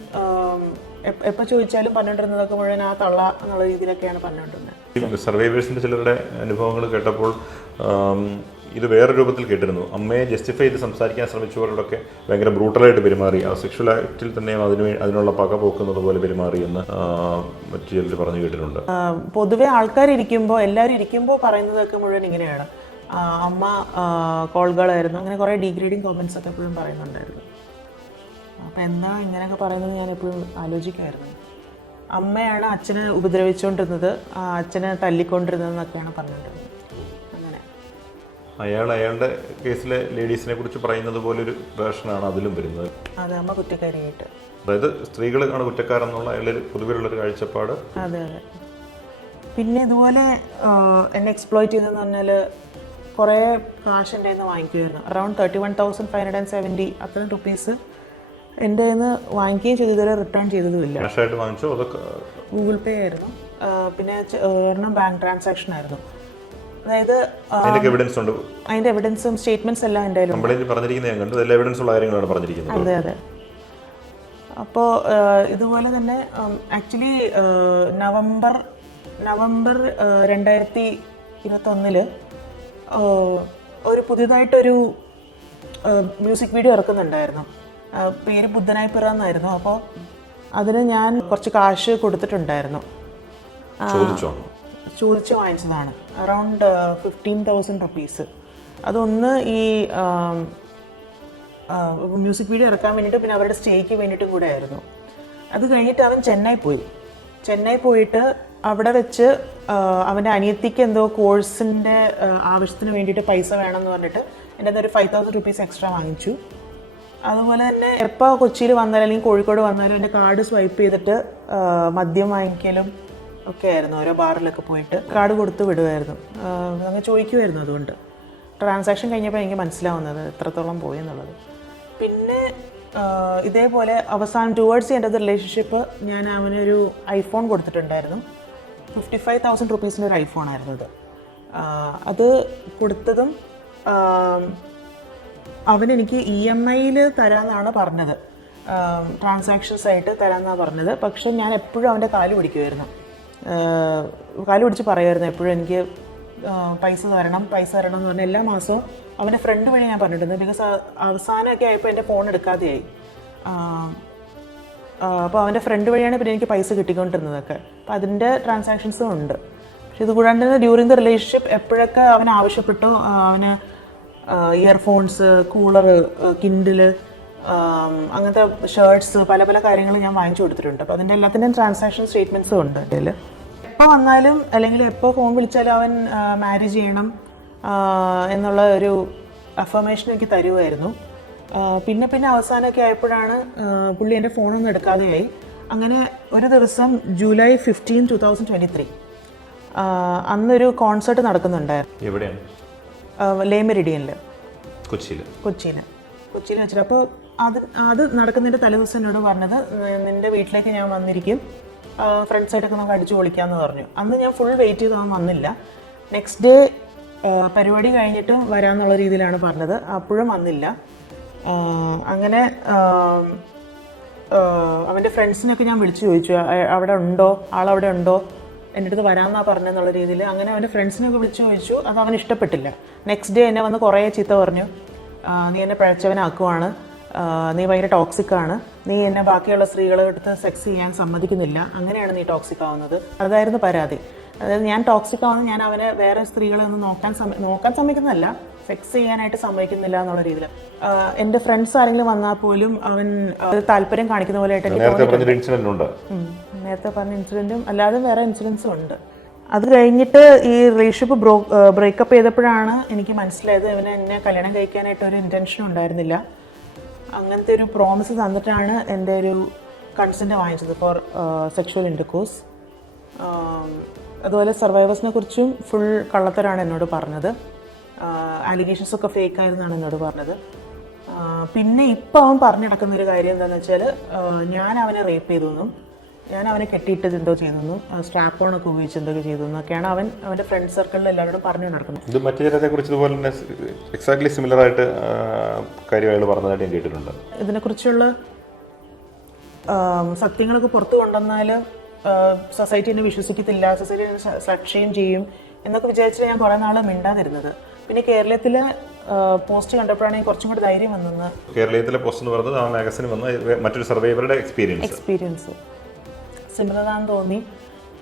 എപ്പോൾ ചോദിച്ചാലും പറഞ്ഞുകൊണ്ടിരുന്നതൊക്കെ മുഴുവൻ ആ തള്ള എന്നുള്ള രീതിയിലൊക്കെയാണ് പറഞ്ഞുകൊണ്ടിരുന്നത്. സർവൈവേഴ്സിൻ്റെ ചിലരുടെ അനുഭവങ്ങൾ കേട്ടപ്പോൾ ഇത് വേറെ രൂപത്തിൽ കേട്ടിരുന്നു. അമ്മയെ ജസ്റ്റിഫൈ ചെയ്ത് സംസാരിക്കാൻ ശ്രമിച്ചവരോടൊക്കെ ഭയങ്കര ബ്രൂട്ടലായിട്ട് പെരുമാറി, ആ സെക്ഷൽ ആക്റ്റിൽ തന്നെ അതിനുള്ള പക പോക്കുന്നത് പോലെ പെരുമാറി എന്ന് മറ്റു ചിലർ പറഞ്ഞു കേട്ടിട്ടുണ്ട്. പൊതുവെ ആൾക്കാരിയ്ക്കുമ്പോൾ എല്ലാവരും ഇരിക്കുമ്പോൾ പറയുന്നതൊക്കെ മുഴുവൻ ഇങ്ങനെയാണ്, അമ്മ കോൾകളായിരുന്നു, അങ്ങനെ കുറേ ഡീഗ്രേഡിങ് കോമൻസ് ഒക്കെ എപ്പോഴും പറയുന്നുണ്ടായിരുന്നു. അപ്പോൾ എന്താ ഇങ്ങനെയൊക്കെ പറയുന്നത് ഞാൻ എപ്പോഴും ആലോചിക്കുമായിരുന്നു. അമ്മയാണ് അച്ഛനെ ഉപദ്രവിച്ചുകൊണ്ടിരുന്നത്, അച്ഛനെ തല്ലിക്കൊണ്ടിരുന്നതെന്നൊക്കെയാണ് പറഞ്ഞുകൊണ്ടിരുന്നത്. അയാളുടെ കേസിലെ ലേഡീസിനെ കുറിച്ച് പറയുന്നത് പോലെ ഒരു വേർഷനാണ് അതിലും വരുന്നത്. അതെ, അമ്മ കുറ്റക്കാരിയായിട്ട്, അതായത് സ്ത്രീകളാണ് കുറ്റക്കാരെന്നുള്ള അയാളുടെ പൊതുവെയുള്ളൊരു കാഴ്ചപ്പാട്. അതെ. പിന്നെ ഇതുപോലെ എന്നെ എക്സ്പ്ലോയിറ്റ് ചെയ്തതെന്ന് പറഞ്ഞാൽ കുറേ കാശ് എൻ്റെ കയ്യിൽ നിന്ന് വാങ്ങിക്കുമായിരുന്നു. അറൗണ്ട് 31,570 അത്രയും റുപ്പീസ് എൻ്റെ കയ്യിൽ നിന്ന് വാങ്ങിക്കുകയും ചെയ്തു, ഇതുവരെ റിട്ടേൺ ചെയ്തതുമില്ല. ക്യാഷായിട്ട് വാങ്ങിച്ചോ അതൊക്കെ? ഗൂഗിൾ പേ ആയിരുന്നു. പിന്നെ ഒരെണ്ണം ബാങ്ക് ട്രാൻസാക്ഷൻ ആയിരുന്നു. അതായത് അതിന്റെ എവിഡൻസും സ്റ്റേറ്റ്മെന്റ്സ് എല്ലാം എൻ്റെ കയ്യിലുണ്ട്. അതെ. അപ്പോൾ ഇതുപോലെ തന്നെ ആക്ച്വലി നവംബർ 2021 ഒരു പുതിയതായിട്ടൊരു മ്യൂസിക് വീഡിയോ ഇറക്കുന്നുണ്ടായിരുന്നു. പേര് ബുദ്ധനായി പിറ എന്നായിരുന്നു. അപ്പോൾ അതിന് ഞാൻ കുറച്ച് കാശ് കൊടുത്തിട്ടുണ്ടായിരുന്നു. ചോദിച്ച് വാങ്ങിച്ചതാണ്. Around 15,000 rupees. അതൊന്ന് ഈ മ്യൂസിക് വീഡിയോ ഇറക്കാൻ വേണ്ടിയിട്ട്, പിന്നെ അവരുടെ സ്റ്റേക്ക് വേണ്ടിയിട്ടും കൂടെ ആയിരുന്നു. അത് കഴിഞ്ഞിട്ട് അവൻ ചെന്നൈ പോയിട്ട് അവിടെ വെച്ച് അവൻ്റെ അനിയത്തിക്ക് എന്തോ കോഴ്സിൻ്റെ ആവശ്യത്തിന് വേണ്ടിയിട്ട് പൈസ വേണമെന്ന് പറഞ്ഞിട്ട് എൻ്റെ ഒരു 5,000 റുപ്പീസ് എക്സ്ട്രാ വാങ്ങിച്ചു. അതുപോലെ തന്നെ എപ്പോൾ കൊച്ചിയിൽ വന്നാലും അല്ലെങ്കിൽ കോഴിക്കോട് വന്നാലും എൻ്റെ കാർഡ് സ്വൈപ്പ് ചെയ്തിട്ട് മദ്യം വാങ്ങിക്കലും ഒക്കെ ആയിരുന്നു. ഓരോ ബാറിലൊക്കെ പോയിട്ട് കാർഡ് കൊടുത്ത് വിടുമായിരുന്നു. അങ്ങനെ ചോദിക്കുമായിരുന്നു. അതുകൊണ്ട് ട്രാൻസാക്ഷൻ കഴിഞ്ഞപ്പോൾ എനിക്ക് മനസ്സിലാവുന്നത് എത്രത്തോളം പോയി എന്നുള്ളത്. പിന്നെ ഇതേപോലെ അവസാനം ടുവേർഡ്സ് എൻ്റെ റിലേഷൻഷിപ്പ് ഞാൻ അവനൊരു ഐഫോൺ കൊടുത്തിട്ടുണ്ടായിരുന്നു. 55,000 റുപ്പീസിൻ്റെ ഒരു ഐഫോണായിരുന്നു അത്. അത് കൊടുത്തതും അവനെനിക്ക് EMIയിൽ തരാമെന്നാണ് പറഞ്ഞത്, ട്രാൻസാക്ഷൻസ് ആയിട്ട് തരാമെന്നാണ് പറഞ്ഞത്. പക്ഷെ ഞാൻ എപ്പോഴും അവൻ്റെ കാല് പിടിച്ച് പറയുമായിരുന്നു എപ്പോഴും എനിക്ക് പൈസ തരണം എന്ന് പറഞ്ഞാൽ എല്ലാ മാസവും അവൻ്റെ ഫ്രണ്ട് വഴി ഞാൻ പറഞ്ഞിട്ടുണ്ട്. ബിക്കോസ് അവസാനമൊക്കെ ആയപ്പോൾ എൻ്റെ ഫോൺ എടുക്കാതെയായി. അപ്പോൾ അവൻ്റെ ഫ്രണ്ട് വഴിയാണ് പിന്നെ എനിക്ക് പൈസ കിട്ടിക്കൊണ്ടിരുന്നതൊക്കെ. അപ്പോൾ അതിൻ്റെ ട്രാൻസാക്ഷൻസും ഉണ്ട്. പക്ഷെ ഇത് കൂടാണ്ട് തന്നെ ഡ്യൂറിങ് ദ റിലേഷൻഷിപ്പ് എപ്പോഴൊക്കെ അവൻ ആവശ്യപ്പെട്ടു, അവന് ഇയർഫോൺസ്, കൂളർ, കിൻഡില്, അങ്ങനത്തെ ഷർട്ട്സ്, പല പല കാര്യങ്ങൾ ഞാൻ വാങ്ങിച്ചു കൊടുത്തിട്ടുണ്ട്. അപ്പോൾ അതിൻ്റെ എല്ലാത്തിൻ്റെയും ട്രാൻസാക്ഷൻ സ്റ്റേറ്റ്മെൻറ്റ്സും ഉണ്ട് അതിൽ. എപ്പോൾ വന്നാലും അല്ലെങ്കിൽ എപ്പോൾ ഫോൺ വിളിച്ചാലും അവൻ മാരേജ് ചെയ്യണം എന്നുള്ള ഒരു അഫർമേഷൻ എനിക്ക് തരുമായിരുന്നു. പിന്നെ അവസാനമൊക്കെ ആയപ്പോഴാണ് പുള്ളി എൻ്റെ ഫോണൊന്നും എടുക്കാതെയായി. അങ്ങനെ ഒരു ദിവസം July 15, 2023 അന്നൊരു കോൺസേർട്ട് നടക്കുന്നുണ്ടായിരുന്നു. എവിടെയാണ്? ലേ മെറിഡിയനിൽ, കൊച്ചിയിൽ വെച്ചിട്ട്. അപ്പോൾ അത് നടക്കുന്നതിൻ്റെ തലേദിവസം എന്നോട് പറഞ്ഞത്, നിൻ്റെ വീട്ടിലേക്ക് ഞാൻ വന്നിരിക്കും, ഫ്രണ്ട്സായിട്ടൊക്കെ നമുക്ക് അടിച്ചു പൊളിക്കാമെന്ന് പറഞ്ഞു. അന്ന് ഞാൻ ഫുൾ വെയിറ്റ് ചെയ്ത് അവൻ വന്നില്ല. നെക്സ്റ്റ് ഡേ പരിപാടി കഴിഞ്ഞിട്ട് വരാമെന്നുള്ള രീതിയിലാണ് പറഞ്ഞത്. അപ്പോഴും വന്നില്ല. അങ്ങനെ അവൻ്റെ ഫ്രണ്ട്സിനൊക്കെ ഞാൻ വിളിച്ചു ചോദിച്ചു, ആളവിടെ ഉണ്ടോ, എൻ്റെ അടുത്ത് വരാമെന്നാണ് പറഞ്ഞെന്നുള്ള രീതിയിൽ. അങ്ങനെ അവൻ്റെ ഫ്രണ്ട്സിനൊക്കെ വിളിച്ചു ചോദിച്ചു. അത് അവന് ഇഷ്ടപ്പെട്ടില്ല. നെക്സ്റ്റ് ഡേ എന്നെ വന്ന് കുറേ ചീത്ത പറഞ്ഞു, നീ എന്നെ പഴച്ചവനാക്കുവാണ്, നീ ഭയങ്കര ടോക്സിക്കാണ്, നീ എന്നെ ബാക്കിയുള്ള സ്ത്രീകളെ എടുത്ത് സെക്സ് ചെയ്യാൻ സമ്മതിക്കുന്നില്ല, അങ്ങനെയാണ് നീ ടോക്സിക് ആവുന്നത്. അതായിരുന്നു പരാതി. അതായത് ഞാൻ ടോക്സിക് ആവുന്നത് ഞാൻ അവനെ വേറെ സ്ത്രീകളെ ഒന്നും നോക്കാൻ സമ്മതിക്കുന്നതല്ല, സെക്സ് ചെയ്യാനായിട്ട് സമ്മതിക്കുന്നില്ല എന്നുള്ള രീതിയിൽ. എൻ്റെ ഫ്രണ്ട്സ് ആരെങ്കിലും വന്നാൽ പോലും അവൻ താല്പര്യം കാണിക്കുന്ന പോലെ ആയിട്ട് നേരത്തെ പറഞ്ഞ ഇൻസിഡൻറ്റും അല്ലാതെ വേറെ ഇൻസിഡൻസും ഉണ്ട്. അത് കഴിഞ്ഞിട്ട് ഈ റിലേഷൻഷിപ്പ് ബ്രേക്കപ്പ് ചെയ്തപ്പോഴാണ് എനിക്ക് മനസ്സിലായത് ഇവന് എന്നെ കല്യാണം കഴിക്കാനായിട്ട് ഒരു ഇൻറ്റൻഷൻ ഉണ്ടായിരുന്നില്ല. അങ്ങനത്തെ ഒരു പ്രോമിസ് തന്നിട്ടാണ് എൻ്റെ ഒരു കൺസെൻറ്റ് വാങ്ങിച്ചത് ഫോർ സെക്ഷുവൽ ഇൻ്റർകോഴ്സ്. അതുപോലെ സർവൈവേഴ്സിനെ കുറിച്ചും ഫുൾ കള്ളത്തരാണ് എന്നോട് പറഞ്ഞത്. അലിഗേഷൻസ് ഒക്കെ ഫേക്ക് ആയിരുന്നാണ് എന്നോട് പറഞ്ഞത്. പിന്നെ ഇപ്പോൾ അവൻ പറഞ്ഞു നടക്കുന്നൊരു കാര്യം എന്താണെന്ന് വെച്ചാൽ, ഞാൻ അവനെ റേപ്പ് ചെയ്തെന്നും ഞാൻ അവനെ കെട്ടിയിട്ട് എന്തോ ചെയ്തെന്നും സ്ട്രാപ്പ് ഓൺ ഒക്കെ ഉപയോഗിച്ച് എന്തൊക്കെ ചെയ്തെന്നൊക്കെയാണ് അവൻ്റെ ഫ്രണ്ട് സർക്കിളിൽ എല്ലാവരോടും പറഞ്ഞു നടക്കുന്നത്. ഇത് മറ്റു ചിലരെക്കുറിച്ച് ഇതുപോലെ തന്നെ എക്സാക്ട്ലി സിമിലർ ആയിട്ട് കാര്യങ്ങൾ പറഞ്ഞതായിട്ട് ഞാൻ കേട്ടിട്ടുണ്ട്. ഇതിനെക്കുറിച്ചുള്ള സത്യങ്ങളൊക്കെ പുറത്തു കൊണ്ടുവന്നാൽ സൊസൈറ്റി എന്നെ വിശ്വസിക്കത്തില്ല, സൊസൈറ്റി എന്നെ സക്ഷയം ചെയ്യും എന്നൊക്കെ വിചാരിച്ചിട്ട് ഞാൻ കുറേ നാൾ മിണ്ടാതിരുന്നത്. പിന്നെ കേരളത്തിലെ പോസ്റ്റ് കണ്ടപ്പോഴാണ് കുറച്ചും കൂടി ധൈര്യം വന്നത്. കേരളത്തിലെ പോസ്റ്റ് എന്ന് പറയുന്നത് ആ മാഗസിന് വന്ന മറ്റൊരു സർവൈവറുടെ എക്സ്പീരിയൻസ് സിമിലറാണെന്ന് തോന്നി.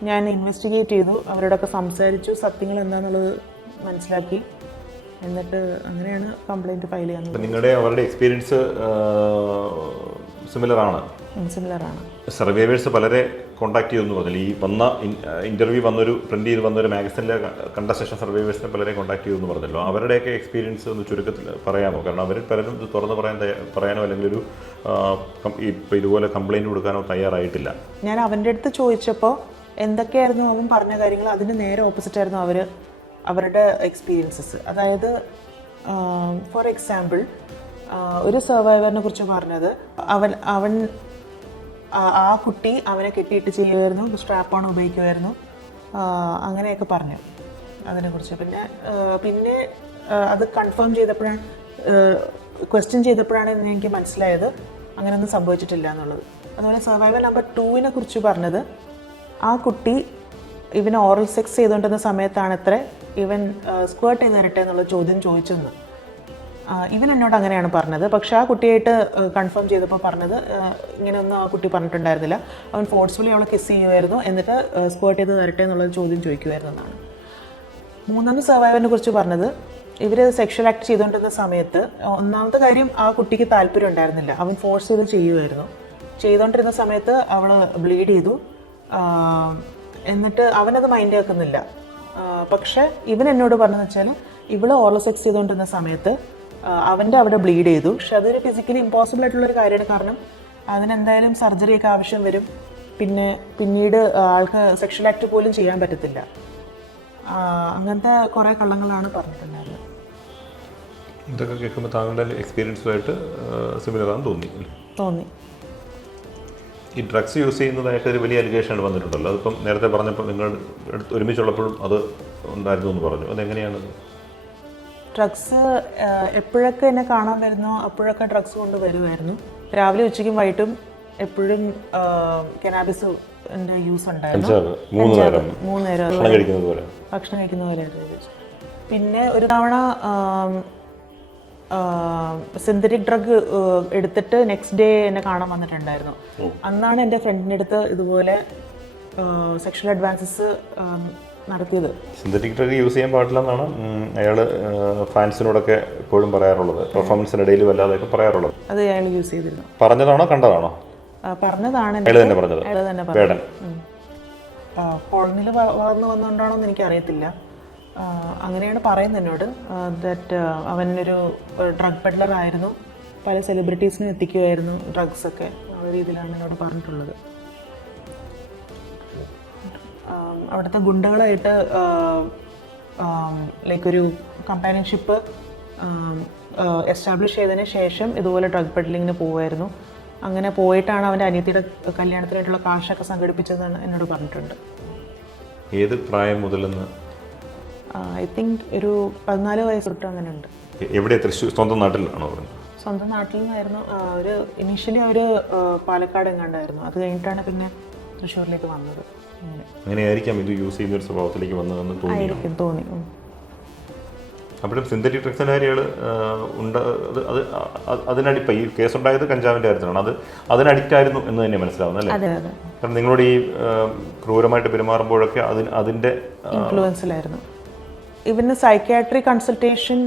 ഞാൻ ഇൻവെസ്റ്റിഗേറ്റ് ചെയ്തു, അവരോടൊക്കെ സംസാരിച്ചു, സത്യങ്ങൾ എന്താണെന്നുള്ളത് മനസ്സിലാക്കി. എന്നിട്ട് അങ്ങനെയാണ് കംപ്ലൈൻറ്റ് ഫയൽ ചെയ്യാൻ. നിങ്ങളുടെ അവരുടെ എക്സ്പീരിയൻസ് സിമിലറാണ്. സർവൈവേഴ്സ് പലരെ കോൺടാക്ട് ചെയ്യുമെന്ന് പറഞ്ഞാൽ ഈ വന്ന ഇൻ്റർവ്യൂ വന്നൊരു പ്രിൻ്റ് ചെയ്ത് വന്നൊരു മാഗസിനിലെ കണ്ട സെഷൻ സർവൈവേഴ്സിനെ പലരെ കോൺടാക്ട് ചെയ്യുമെന്ന് പറഞ്ഞല്ലോ. അവരുടെയൊക്കെ എക്സ്പീരിയൻസ് ഒന്ന് ചുരുക്കത്തിൽ പറയാമോ? കാരണം അവർ പലരും ഇത് തുറന്ന് പറയാനോ അല്ലെങ്കിൽ ഒരു ഇപ്പോൾ ഇതുപോലെ കംപ്ലയിൻറ്റ് കൊടുക്കാനോ തയ്യാറായിട്ടില്ല. ഞാൻ അവൻ്റെ അടുത്ത് ചോദിച്ചപ്പോൾ എന്തൊക്കെയായിരുന്നു അവൻ പറഞ്ഞ കാര്യങ്ങൾ, അതിന് നേരെ ഓപ്പോസിറ്റായിരുന്നു അവരുടെ എക്സ്പീരിയൻസസ്. അതായത് ഫോർ എക്സാമ്പിൾ ഒരു സർവൈവറിനെ കുറിച്ച് പറഞ്ഞത്, അവൻ ആ കുട്ടി അവനെ കെട്ടിയിട്ട് ചെയ്യുമായിരുന്നു, സ്ട്രാപ്പ് ഓൺ ഉപയോഗിക്കുമായിരുന്നു, അങ്ങനെയൊക്കെ പറഞ്ഞു അതിനെക്കുറിച്ച്. പിന്നെ അത് കൺഫേം ചെയ്തപ്പോഴാണ്, ക്വസ്റ്റ്യൻ ചെയ്തപ്പോഴാണ് എനിക്ക് മനസ്സിലായത് അങ്ങനെയൊന്നും സംഭവിച്ചിട്ടില്ല എന്നുള്ളത്. അതുപോലെ സർവൈവർ നമ്പർ 2 കുറിച്ച് പറഞ്ഞത്, ആ കുട്ടി ഇവന് ഓറൽ സെക്സ് ചെയ്തുകൊണ്ടിരുന്ന സമയത്താണ് ഇവൻ സ്ക്വേർട്ട് ചെയ്ത് തരട്ടെ എന്നുള്ള ചോദ്യം ചോദിച്ചെന്ന്. ഇവൻ എന്നോട് അങ്ങനെയാണ് പറഞ്ഞത്. പക്ഷേ ആ കുട്ടിയായിട്ട് കൺഫേം ചെയ്തപ്പോൾ പറഞ്ഞത് ഇങ്ങനെയൊന്നും ആ കുട്ടി പറഞ്ഞിട്ടുണ്ടായിരുന്നില്ല. അവൻ ഫോഴ്സ്ഫുള്ളി അവളെ കിസ് ചെയ്യുമായിരുന്നു, എന്നിട്ട് സ്ക്വേർട്ട് ചെയ്ത് തരട്ടെ എന്നുള്ളത് ചോദ്യം ചോദിക്കുമായിരുന്നു എന്നാണ്. മൂന്നാമത് സർവൈവറിനെ കുറിച്ച് പറഞ്ഞത്, ഇവർ സെക്ഷൽ ആക്ട് ചെയ്തുകൊണ്ടിരുന്ന സമയത്ത് ഒന്നാമത്തെ കാര്യം ആ കുട്ടിക്ക് താല്പര്യം ഉണ്ടായിരുന്നില്ല, അവൻ ഫോഴ്സ് ചെയ്ത് ചെയ്യുമായിരുന്നു. ചെയ്തുകൊണ്ടിരുന്ന സമയത്ത് അവൾ ബ്ലീഡ് ചെയ്തു, എന്നിട്ട് അവനത് മൈൻഡ് ആക്കുന്നില്ല. പക്ഷേ ഇവൻ എന്നോട് പറഞ്ഞതെന്ന് വെച്ചാൽ ഇവൾ ഓറൽ സെക്സ് ചെയ്തുകൊണ്ടിരുന്ന സമയത്ത് അവൻ്റെ അവിടെ ബ്ലീഡ് ചെയ്തു. പക്ഷെ അതൊരു ഫിസിക്കലി ഇമ്പോസിബിൾ ആയിട്ടുള്ളൊരു കാര്യമാണ്. കാരണം അതിനെന്തായാലും സർജറിയൊക്കെ ആവശ്യം വരും. പിന്നീട് ആൾക്ക് സെക്ഷൽ ആക്ട് പോലും ചെയ്യാൻ പറ്റത്തില്ല. അങ്ങനത്തെ കുറേ കള്ളങ്ങളാണ് പറഞ്ഞിട്ടുണ്ടായിരുന്നത്. ഇതൊക്കെ കേൾക്കുമ്പോൾ താങ്കളുടെ എക്സ്പീരിയൻസുമായിട്ട് സിമിലറാണെന്ന് തോന്നി. ഈ ഡ്രഗ്സ് യൂസ് ചെയ്യുന്നതായിട്ട് ഒരു വലിയ അലിഗേഷൻ വന്നിട്ടുണ്ടല്ലോ. അതിപ്പം നേരത്തെ പറഞ്ഞപ്പോൾ നിങ്ങൾ ഒരുമിച്ചുള്ളപ്പോഴും അത് ഉണ്ടായിരുന്നു എന്ന് പറഞ്ഞു. അതെങ്ങനെയാണ്? ഡ്രഗ്സ് എപ്പോഴൊക്കെ എന്നെ കാണാൻ വരുന്നോ അപ്പോഴൊക്കെ ഡ്രഗ്സ് കൊണ്ട് വരുമായിരുന്നു. രാവിലെ ഉച്ചയ്ക്കും വൈകിട്ടും എപ്പോഴും കനാബിസ് യൂസ് ഉണ്ടായിരുന്നു. 3 നേരം ഭക്ഷണം കഴിക്കുന്ന പോലെ. പിന്നെ ഒരു തവണ സിന്തറ്റിക് ഡ്രഗ് എടുത്തിട്ട് നെക്സ്റ്റ് ഡേ എന്നെ കാണാൻ വന്നിട്ടുണ്ടായിരുന്നു. അന്നാണ് എൻ്റെ ഫ്രണ്ടിൻ്റെ അടുത്ത് ഇതുപോലെ സെക്ഷൽ അഡ്വാൻസസ് നടത്തിയത്. സിന്തറ്റിക് ഡ്രഗ് യൂസ് ചെയ്യാൻ പാടില്ല എന്നാണ് അയാൾ ഫാൻസിനോടൊക്കെ എപ്പോഴും പറയാറുള്ളത്, പെർഫോമൻസിനിടയിൽ വല്ലാതെയൊക്കെ പറയാറുള്ളത്. അത് അയാൾ യൂസ് ചെയ്തിരുന്നു. പറഞ്ഞതാണോ കണ്ടതാണോ? പറഞ്ഞതാണ്. കോളനിയിൽ വളർന്നു വന്നുകൊണ്ടാണോ എന്ന് എനിക്കറിയത്തില്ല. അങ്ങനെയാണ് പറയുന്നത് എന്നോട്. ദാറ്റ് അവനൊരു ഡ്രഗ് പെഡ്ലർ ആയിരുന്നു, പല സെലിബ്രിറ്റീസിനും എത്തിക്കുമായിരുന്നു ഡ്രഗ്സൊക്കെ. ആ രീതിയിലാണ് എന്നോട് പറഞ്ഞിട്ടുള്ളത്. അവിടുത്തെ ഗുണ്ടകളായിട്ട് ലൈക്ക് ഒരു കമ്പാനിയൻഷിപ്പ് എസ്റ്റാബ്ലിഷ് ചെയ്തതിന് ശേഷം ഇതുപോലെ ഡ്രഗ് പെഡ്ലിങ്ങിന് പോവുമായിരുന്നു. അങ്ങനെ പോയിട്ടാണ് അവൻ്റെ അനിയത്തിയുടെ കല്യാണത്തിനായിട്ടുള്ള കാശൊക്കെ സംഘടിപ്പിച്ചതെന്ന് എന്നോട് പറഞ്ഞിട്ടുണ്ട്. ഏത് പ്രായം മുതലെന്ന്? ഐ തിങ്ക് ഒരു 14 വയസ്സ് തൊട്ട് അങ്ങനെ ഉണ്ട്. എവിടെ? തൃശ്ശൂർ സ്വന്തം നാട്ടിലാണോ? സ്വന്തം നാട്ടിൽ നിന്നായിരുന്നു. ഒരു ഇനീഷ്യലി അവർ പാലക്കാട് എങ്ങാണ്ടായിരുന്നു. അത് കഴിഞ്ഞിട്ടാണ് പിന്നെ തൃശ്ശൂരിലേക്ക് വന്നത്. അങ്ങനെയായിരിക്കാം ഇത് യൂസ് ചെയ്യുന്ന ഒരു സ്വഭാവത്തിലേക്ക് വന്നതെന്ന് തോന്നി. അപ്പോഴും സിന്തറ്റിക് ഡ്രഗ്സിൻ്റെ കാര്യങ്ങൾ ഉണ്ട്. അതിനടിപ്പം ഈ കേസുണ്ടായത് കഞ്ചാവിൻ്റെ കാര്യത്തിലാണ്. അതിന് അഡിക്റ്റ് ആയിരുന്നു എന്ന് തന്നെ മനസ്സിലാവുന്നു അല്ലേ? കാരണം നിങ്ങളോട് ഈ ക്രൂരമായിട്ട് പെരുമാറുമ്പോഴൊക്കെ അതിൻ്റെ ഇൻഫ്ലുവൻസിലായിരുന്നു. ഇവന് സൈക്യാട്രി കൺസൾട്ടേഷൻ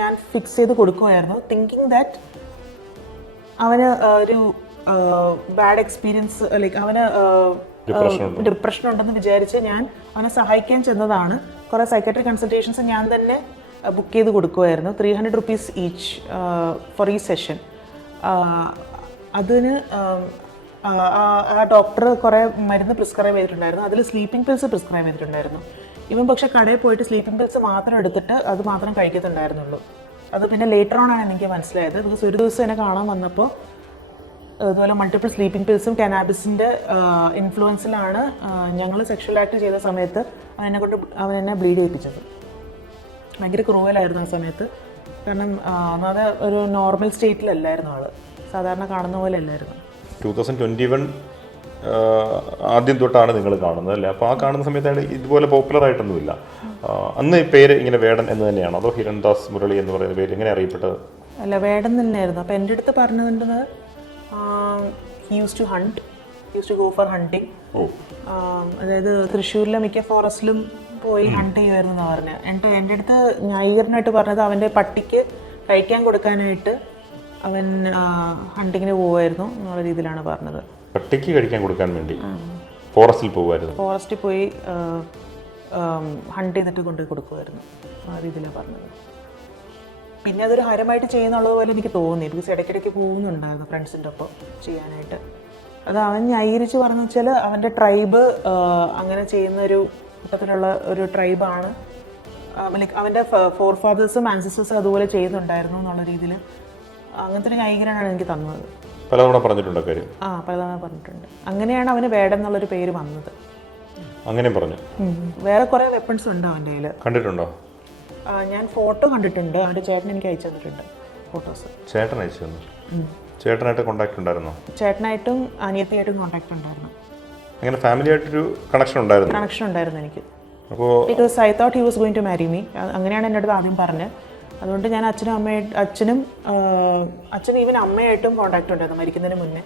ഞാൻ ഫിക്സ് ചെയ്ത് കൊടുക്കുമായിരുന്നു, തിങ്കിങ് ദാറ്റ് അവന് ഒരു ബാഡ് എക്സ്പീരിയൻസ്, ലൈക്ക് അവന് ഡിപ്രഷൻ ഉണ്ടെന്ന് വിചാരിച്ച് ഞാൻ അവനെ സഹായിക്കാൻ ചെന്നതാണ്. കുറേ സൈക്കാട്രി കൺസൾട്ടേഷൻസ് ഞാൻ തന്നെ ബുക്ക് ചെയ്ത് കൊടുക്കുമായിരുന്നു. 300 rupees ഈച്ച് ഫോർ ഈ സെഷൻ. അതിന് ആ ഡോക്ടർ കുറേ മരുന്ന് പ്രിസ്ക്രൈബ് ചെയ്തിട്ടുണ്ടായിരുന്നു. അതിൽ സ്ലീപ്പിംഗ് പിൽസ് പ്രിസ്ക്രൈബ് ചെയ്തിട്ടുണ്ടായിരുന്നു. ഇവൻ പക്ഷേ കടയിൽ പോയിട്ട് സ്ലീപ്പിംഗ് പിൽസ് മാത്രം എടുത്തിട്ട് അത് മാത്രം കഴിക്കത്തുണ്ടായിരുന്നുള്ളൂ. അത് പിന്നെ ലേറ്റർ ഓൺ ആണ് എനിക്ക് മനസ്സിലായത്. ബിക്കോസ് ഒരു ദിവസം എന്നെ കാണാൻ വന്നപ്പോൾ അതുപോലെ മൾട്ടിപ്പിൾ സ്ലീപ്പിംഗ് പിൽസും കനാബിസിൻ്റെ ഇൻഫ്ലുവൻസിലാണ് ഞങ്ങൾ സെക്ഷൽ ആക്ട് ചെയ്ത സമയത്ത് അവൻ എന്നെ ബ്ലീഡ് ചെയ്യിപ്പിച്ചത്. ഭയങ്കര ക്രൂവലായിരുന്നു ആ സമയത്ത്. കാരണം ഒന്നാമത് ഒരു നോർമൽ സ്റ്റേറ്റിലല്ലായിരുന്നു ആൾ, സാധാരണ കാണുന്ന പോലെ അല്ലായിരുന്നു. 2021 ആദ്യം തൊട്ടാണ് നിങ്ങൾ കാണുന്നത് അല്ലേ? അപ്പോൾ ആ കാണുന്ന സമയത്ത് ഇതുപോലെ പോപ്പുലർ ആയിട്ടൊന്നുമില്ല. അന്ന് ഈ പേര് ഇങ്ങനെ വേടൻ എന്ന് തന്നെയാണോ, അതോ ഹിരൺദാസ് മുരളി എന്ന് പറയുന്ന പേര് എങ്ങനെ അറിയപ്പെട്ടത്? അല്ല, വേടൻ തന്നെയായിരുന്നു. അപ്പോൾ എൻ്റെ അടുത്ത് പറഞ്ഞിട്ടുള്ളത് he used to go for hunting. അതായത് തൃശ്ശൂരിലെ മിക്ക ഫോറസ്റ്റിലും പോയി ഹണ്ട് ചെയ്യുമായിരുന്നു എന്നാണ് പറഞ്ഞത്. എന്നിട്ട് എൻ്റെ അടുത്ത് ന്യായീകരണമായിട്ട് പറഞ്ഞത് അവൻ്റെ പട്ടിക്ക് കഴിക്കാൻ കൊടുക്കാനായിട്ട് അവൻ ഹണ്ടിങ്ങിന് പോവുമായിരുന്നു എന്നുള്ള രീതിയിലാണ് പറഞ്ഞത്. പട്ടിക്ക് കഴിക്കാൻ കൊടുക്കാൻ വേണ്ടി ഫോറസ്റ്റിൽ പോകുമായിരുന്നു? ഫോറസ്റ്റിൽ പോയി ഹണ്ട് ചെയ്തിട്ട് കൊണ്ടുപോയി കൊടുക്കുമായിരുന്നു, ആ രീതിയിലാണ് പറഞ്ഞത്. പിന്നെ അതൊരു ഹരമായിട്ട് ചെയ്യുന്നുള്ളത് പോലെ എനിക്ക് തോന്നി. ബിക്കോസ് ഇടയ്ക്കിടയ്ക്ക് പോകുന്നുണ്ടായിരുന്നു ഫ്രണ്ട്സിൻ്റെ ഒപ്പം ചെയ്യാനായിട്ട്. അത് അവൻ ന്യായീകരിച്ച് പറഞ്ഞു വെച്ചാൽ അവൻ്റെ ട്രൈബ് അങ്ങനെ ചെയ്യുന്ന ഒരു കൂട്ടത്തിലുള്ള ഒരു ട്രൈബാണ്. ലൈക്ക് അവൻ്റെ ഫോർ ഫാദേഴ്സും ആൻസിസ്റ്റേഴ്സും അതുപോലെ ചെയ്യുന്നുണ്ടായിരുന്നു എന്നുള്ള രീതിയിൽ അങ്ങനത്തെ ഒരു ന്യായീകരണമാണ് എനിക്ക് തന്നത്. പലതവണ പറഞ്ഞിട്ടുണ്ടോ കാര്യം? പലതവണ പറഞ്ഞിട്ടുണ്ട്. അങ്ങനെയാണ് അവന് വേടൻ എന്നുള്ളൊരു പേര് വന്നത്. അങ്ങനെ പറഞ്ഞു. വേറെ കുറേ വെപ്പൺസ് ഉണ്ട് അവൻ്റെ കയ്യിൽ. കണ്ടിട്ടുണ്ടോ? ഞാൻ ഫോട്ടോ കണ്ടിട്ടുണ്ട്. അവൻ്റെ ചേട്ടൻ എനിക്ക് അയച്ചു തന്നിട്ടുണ്ട് ഫോട്ടോസ്. ചേട്ടൻ അയച്ചു തന്നു? ചേട്ടനായിട്ട് കോൺടാക്ട് ഉണ്ടായിരുന്നോ? ചേട്ടനായിട്ടും അനിയത്തിയായിട്ടും കോൺടാക്ട് ഉണ്ടായിരുന്നു. അങ്ങനെ ഫാമിലി ആയിട്ടൊരു കണക്ഷൻ ഉണ്ടായിരുന്നു? കണക്ഷൻ ഉണ്ടായിരുന്നു എനിക്ക്. അപ്പോൾ because I thought he was going to marry me. അങ്ങനെയാണ് എൻ്റെ അടുത്ത് ആദ്യം പറഞ്ഞത്. അതുകൊണ്ട് ഞാൻ അച്ഛനും ഈവൻ അമ്മയായിട്ടും കോണ്ടാക്ട് ഉണ്ടായിരുന്നു മരിക്കുന്നതിന് മുന്നേ.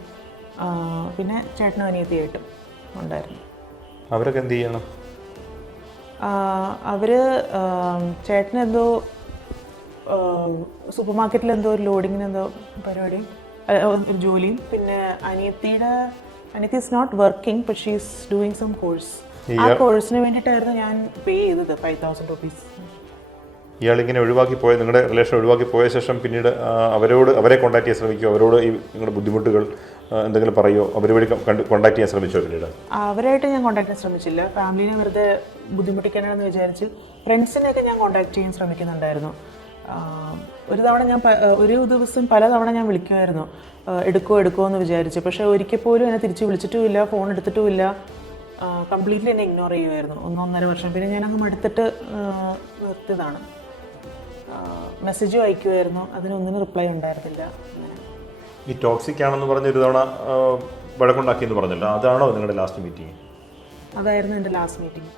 പിന്നെ ചേട്ടനും അനിയത്തിയായിട്ടും ഉണ്ടായിരുന്നു. അവരൊക്കെ എന്ത് ചെയ്യണം? അവർ ചേട്ടന് എന്തോ സൂപ്പർ മാർക്കറ്റിൽ എന്തോ ഒരു ലോഡിങ്ങിന് എന്തോ പരിപാടിയും ഒരു ജോലിയും. പിന്നെ അനിയത്തി is not working but she is doing some course. ആ കോഴ്സിന് വേണ്ടിയിട്ടായിരുന്നു ഞാൻ പേ ചെയ്തത് 5,000 rupees. ഇയാളിങ്ങനെ ഒഴിവാക്കി പോയ നിങ്ങളുടെ റിലേഷൻ ഒഴിവാക്കി പോയ ശേഷം പിന്നീട് അവരെ കോൺടാക്ട് ചെയ്യാൻ ശ്രമിക്കുമോ? അവരോട് ഈ നിങ്ങളുടെ ബുദ്ധിമുട്ടുകൾ എന്തെങ്കിലും പറയുമോ? അവർ വഴി കോൺടാക്ട് ചെയ്യാൻ ശ്രമിച്ചോ പിന്നീട്? അവരായിട്ട് ഞാൻ കോൺടാക്ട് ചെയ്യാൻ ശ്രമിച്ചില്ല. ഫാമിലിനെ വെറുതെ ബുദ്ധിമുട്ടിക്കാനാണെന്ന് വിചാരിച്ച് ഫ്രണ്ട്സിനെയൊക്കെ ഞാൻ കോൺടാക്ട് ചെയ്യാൻ ശ്രമിക്കുന്നുണ്ടായിരുന്നു. ഒരു ദിവസം പലതവണ ഞാൻ വിളിക്കുമായിരുന്നു എടുക്കുമോ എന്ന് വിചാരിച്ച്. പക്ഷേ ഒരിക്കൽ പോലും എന്നെ തിരിച്ച് വിളിച്ചിട്ടുമില്ല, ഫോൺ എടുത്തിട്ടുമില്ല. കംപ്ലീറ്റ്ലി എന്നെ ഇഗ്നോർ ചെയ്യുമായിരുന്നു 1.5 വർഷം. പിന്നെ ഞാനങ്ങ് മടുത്തിട്ട് നിർത്തിയതാണ്. മെസ്സേജും അയക്കുമായിരുന്നു, അതിനൊന്നിനും റിപ്ലൈ ഉണ്ടായിരുന്നില്ല. ഈ ടോക്സിക് ആണെന്ന് പറഞ്ഞ ഒരു തവണ വഴക്കുണ്ടാക്കിയെന്ന് പറഞ്ഞല്ലോ, അതാണോ നിങ്ങളുടെ ലാസ്റ്റ് മീറ്റിംഗ്? അതായിരുന്നു എൻ്റെ ലാസ്റ്റ് മീറ്റിംഗ്.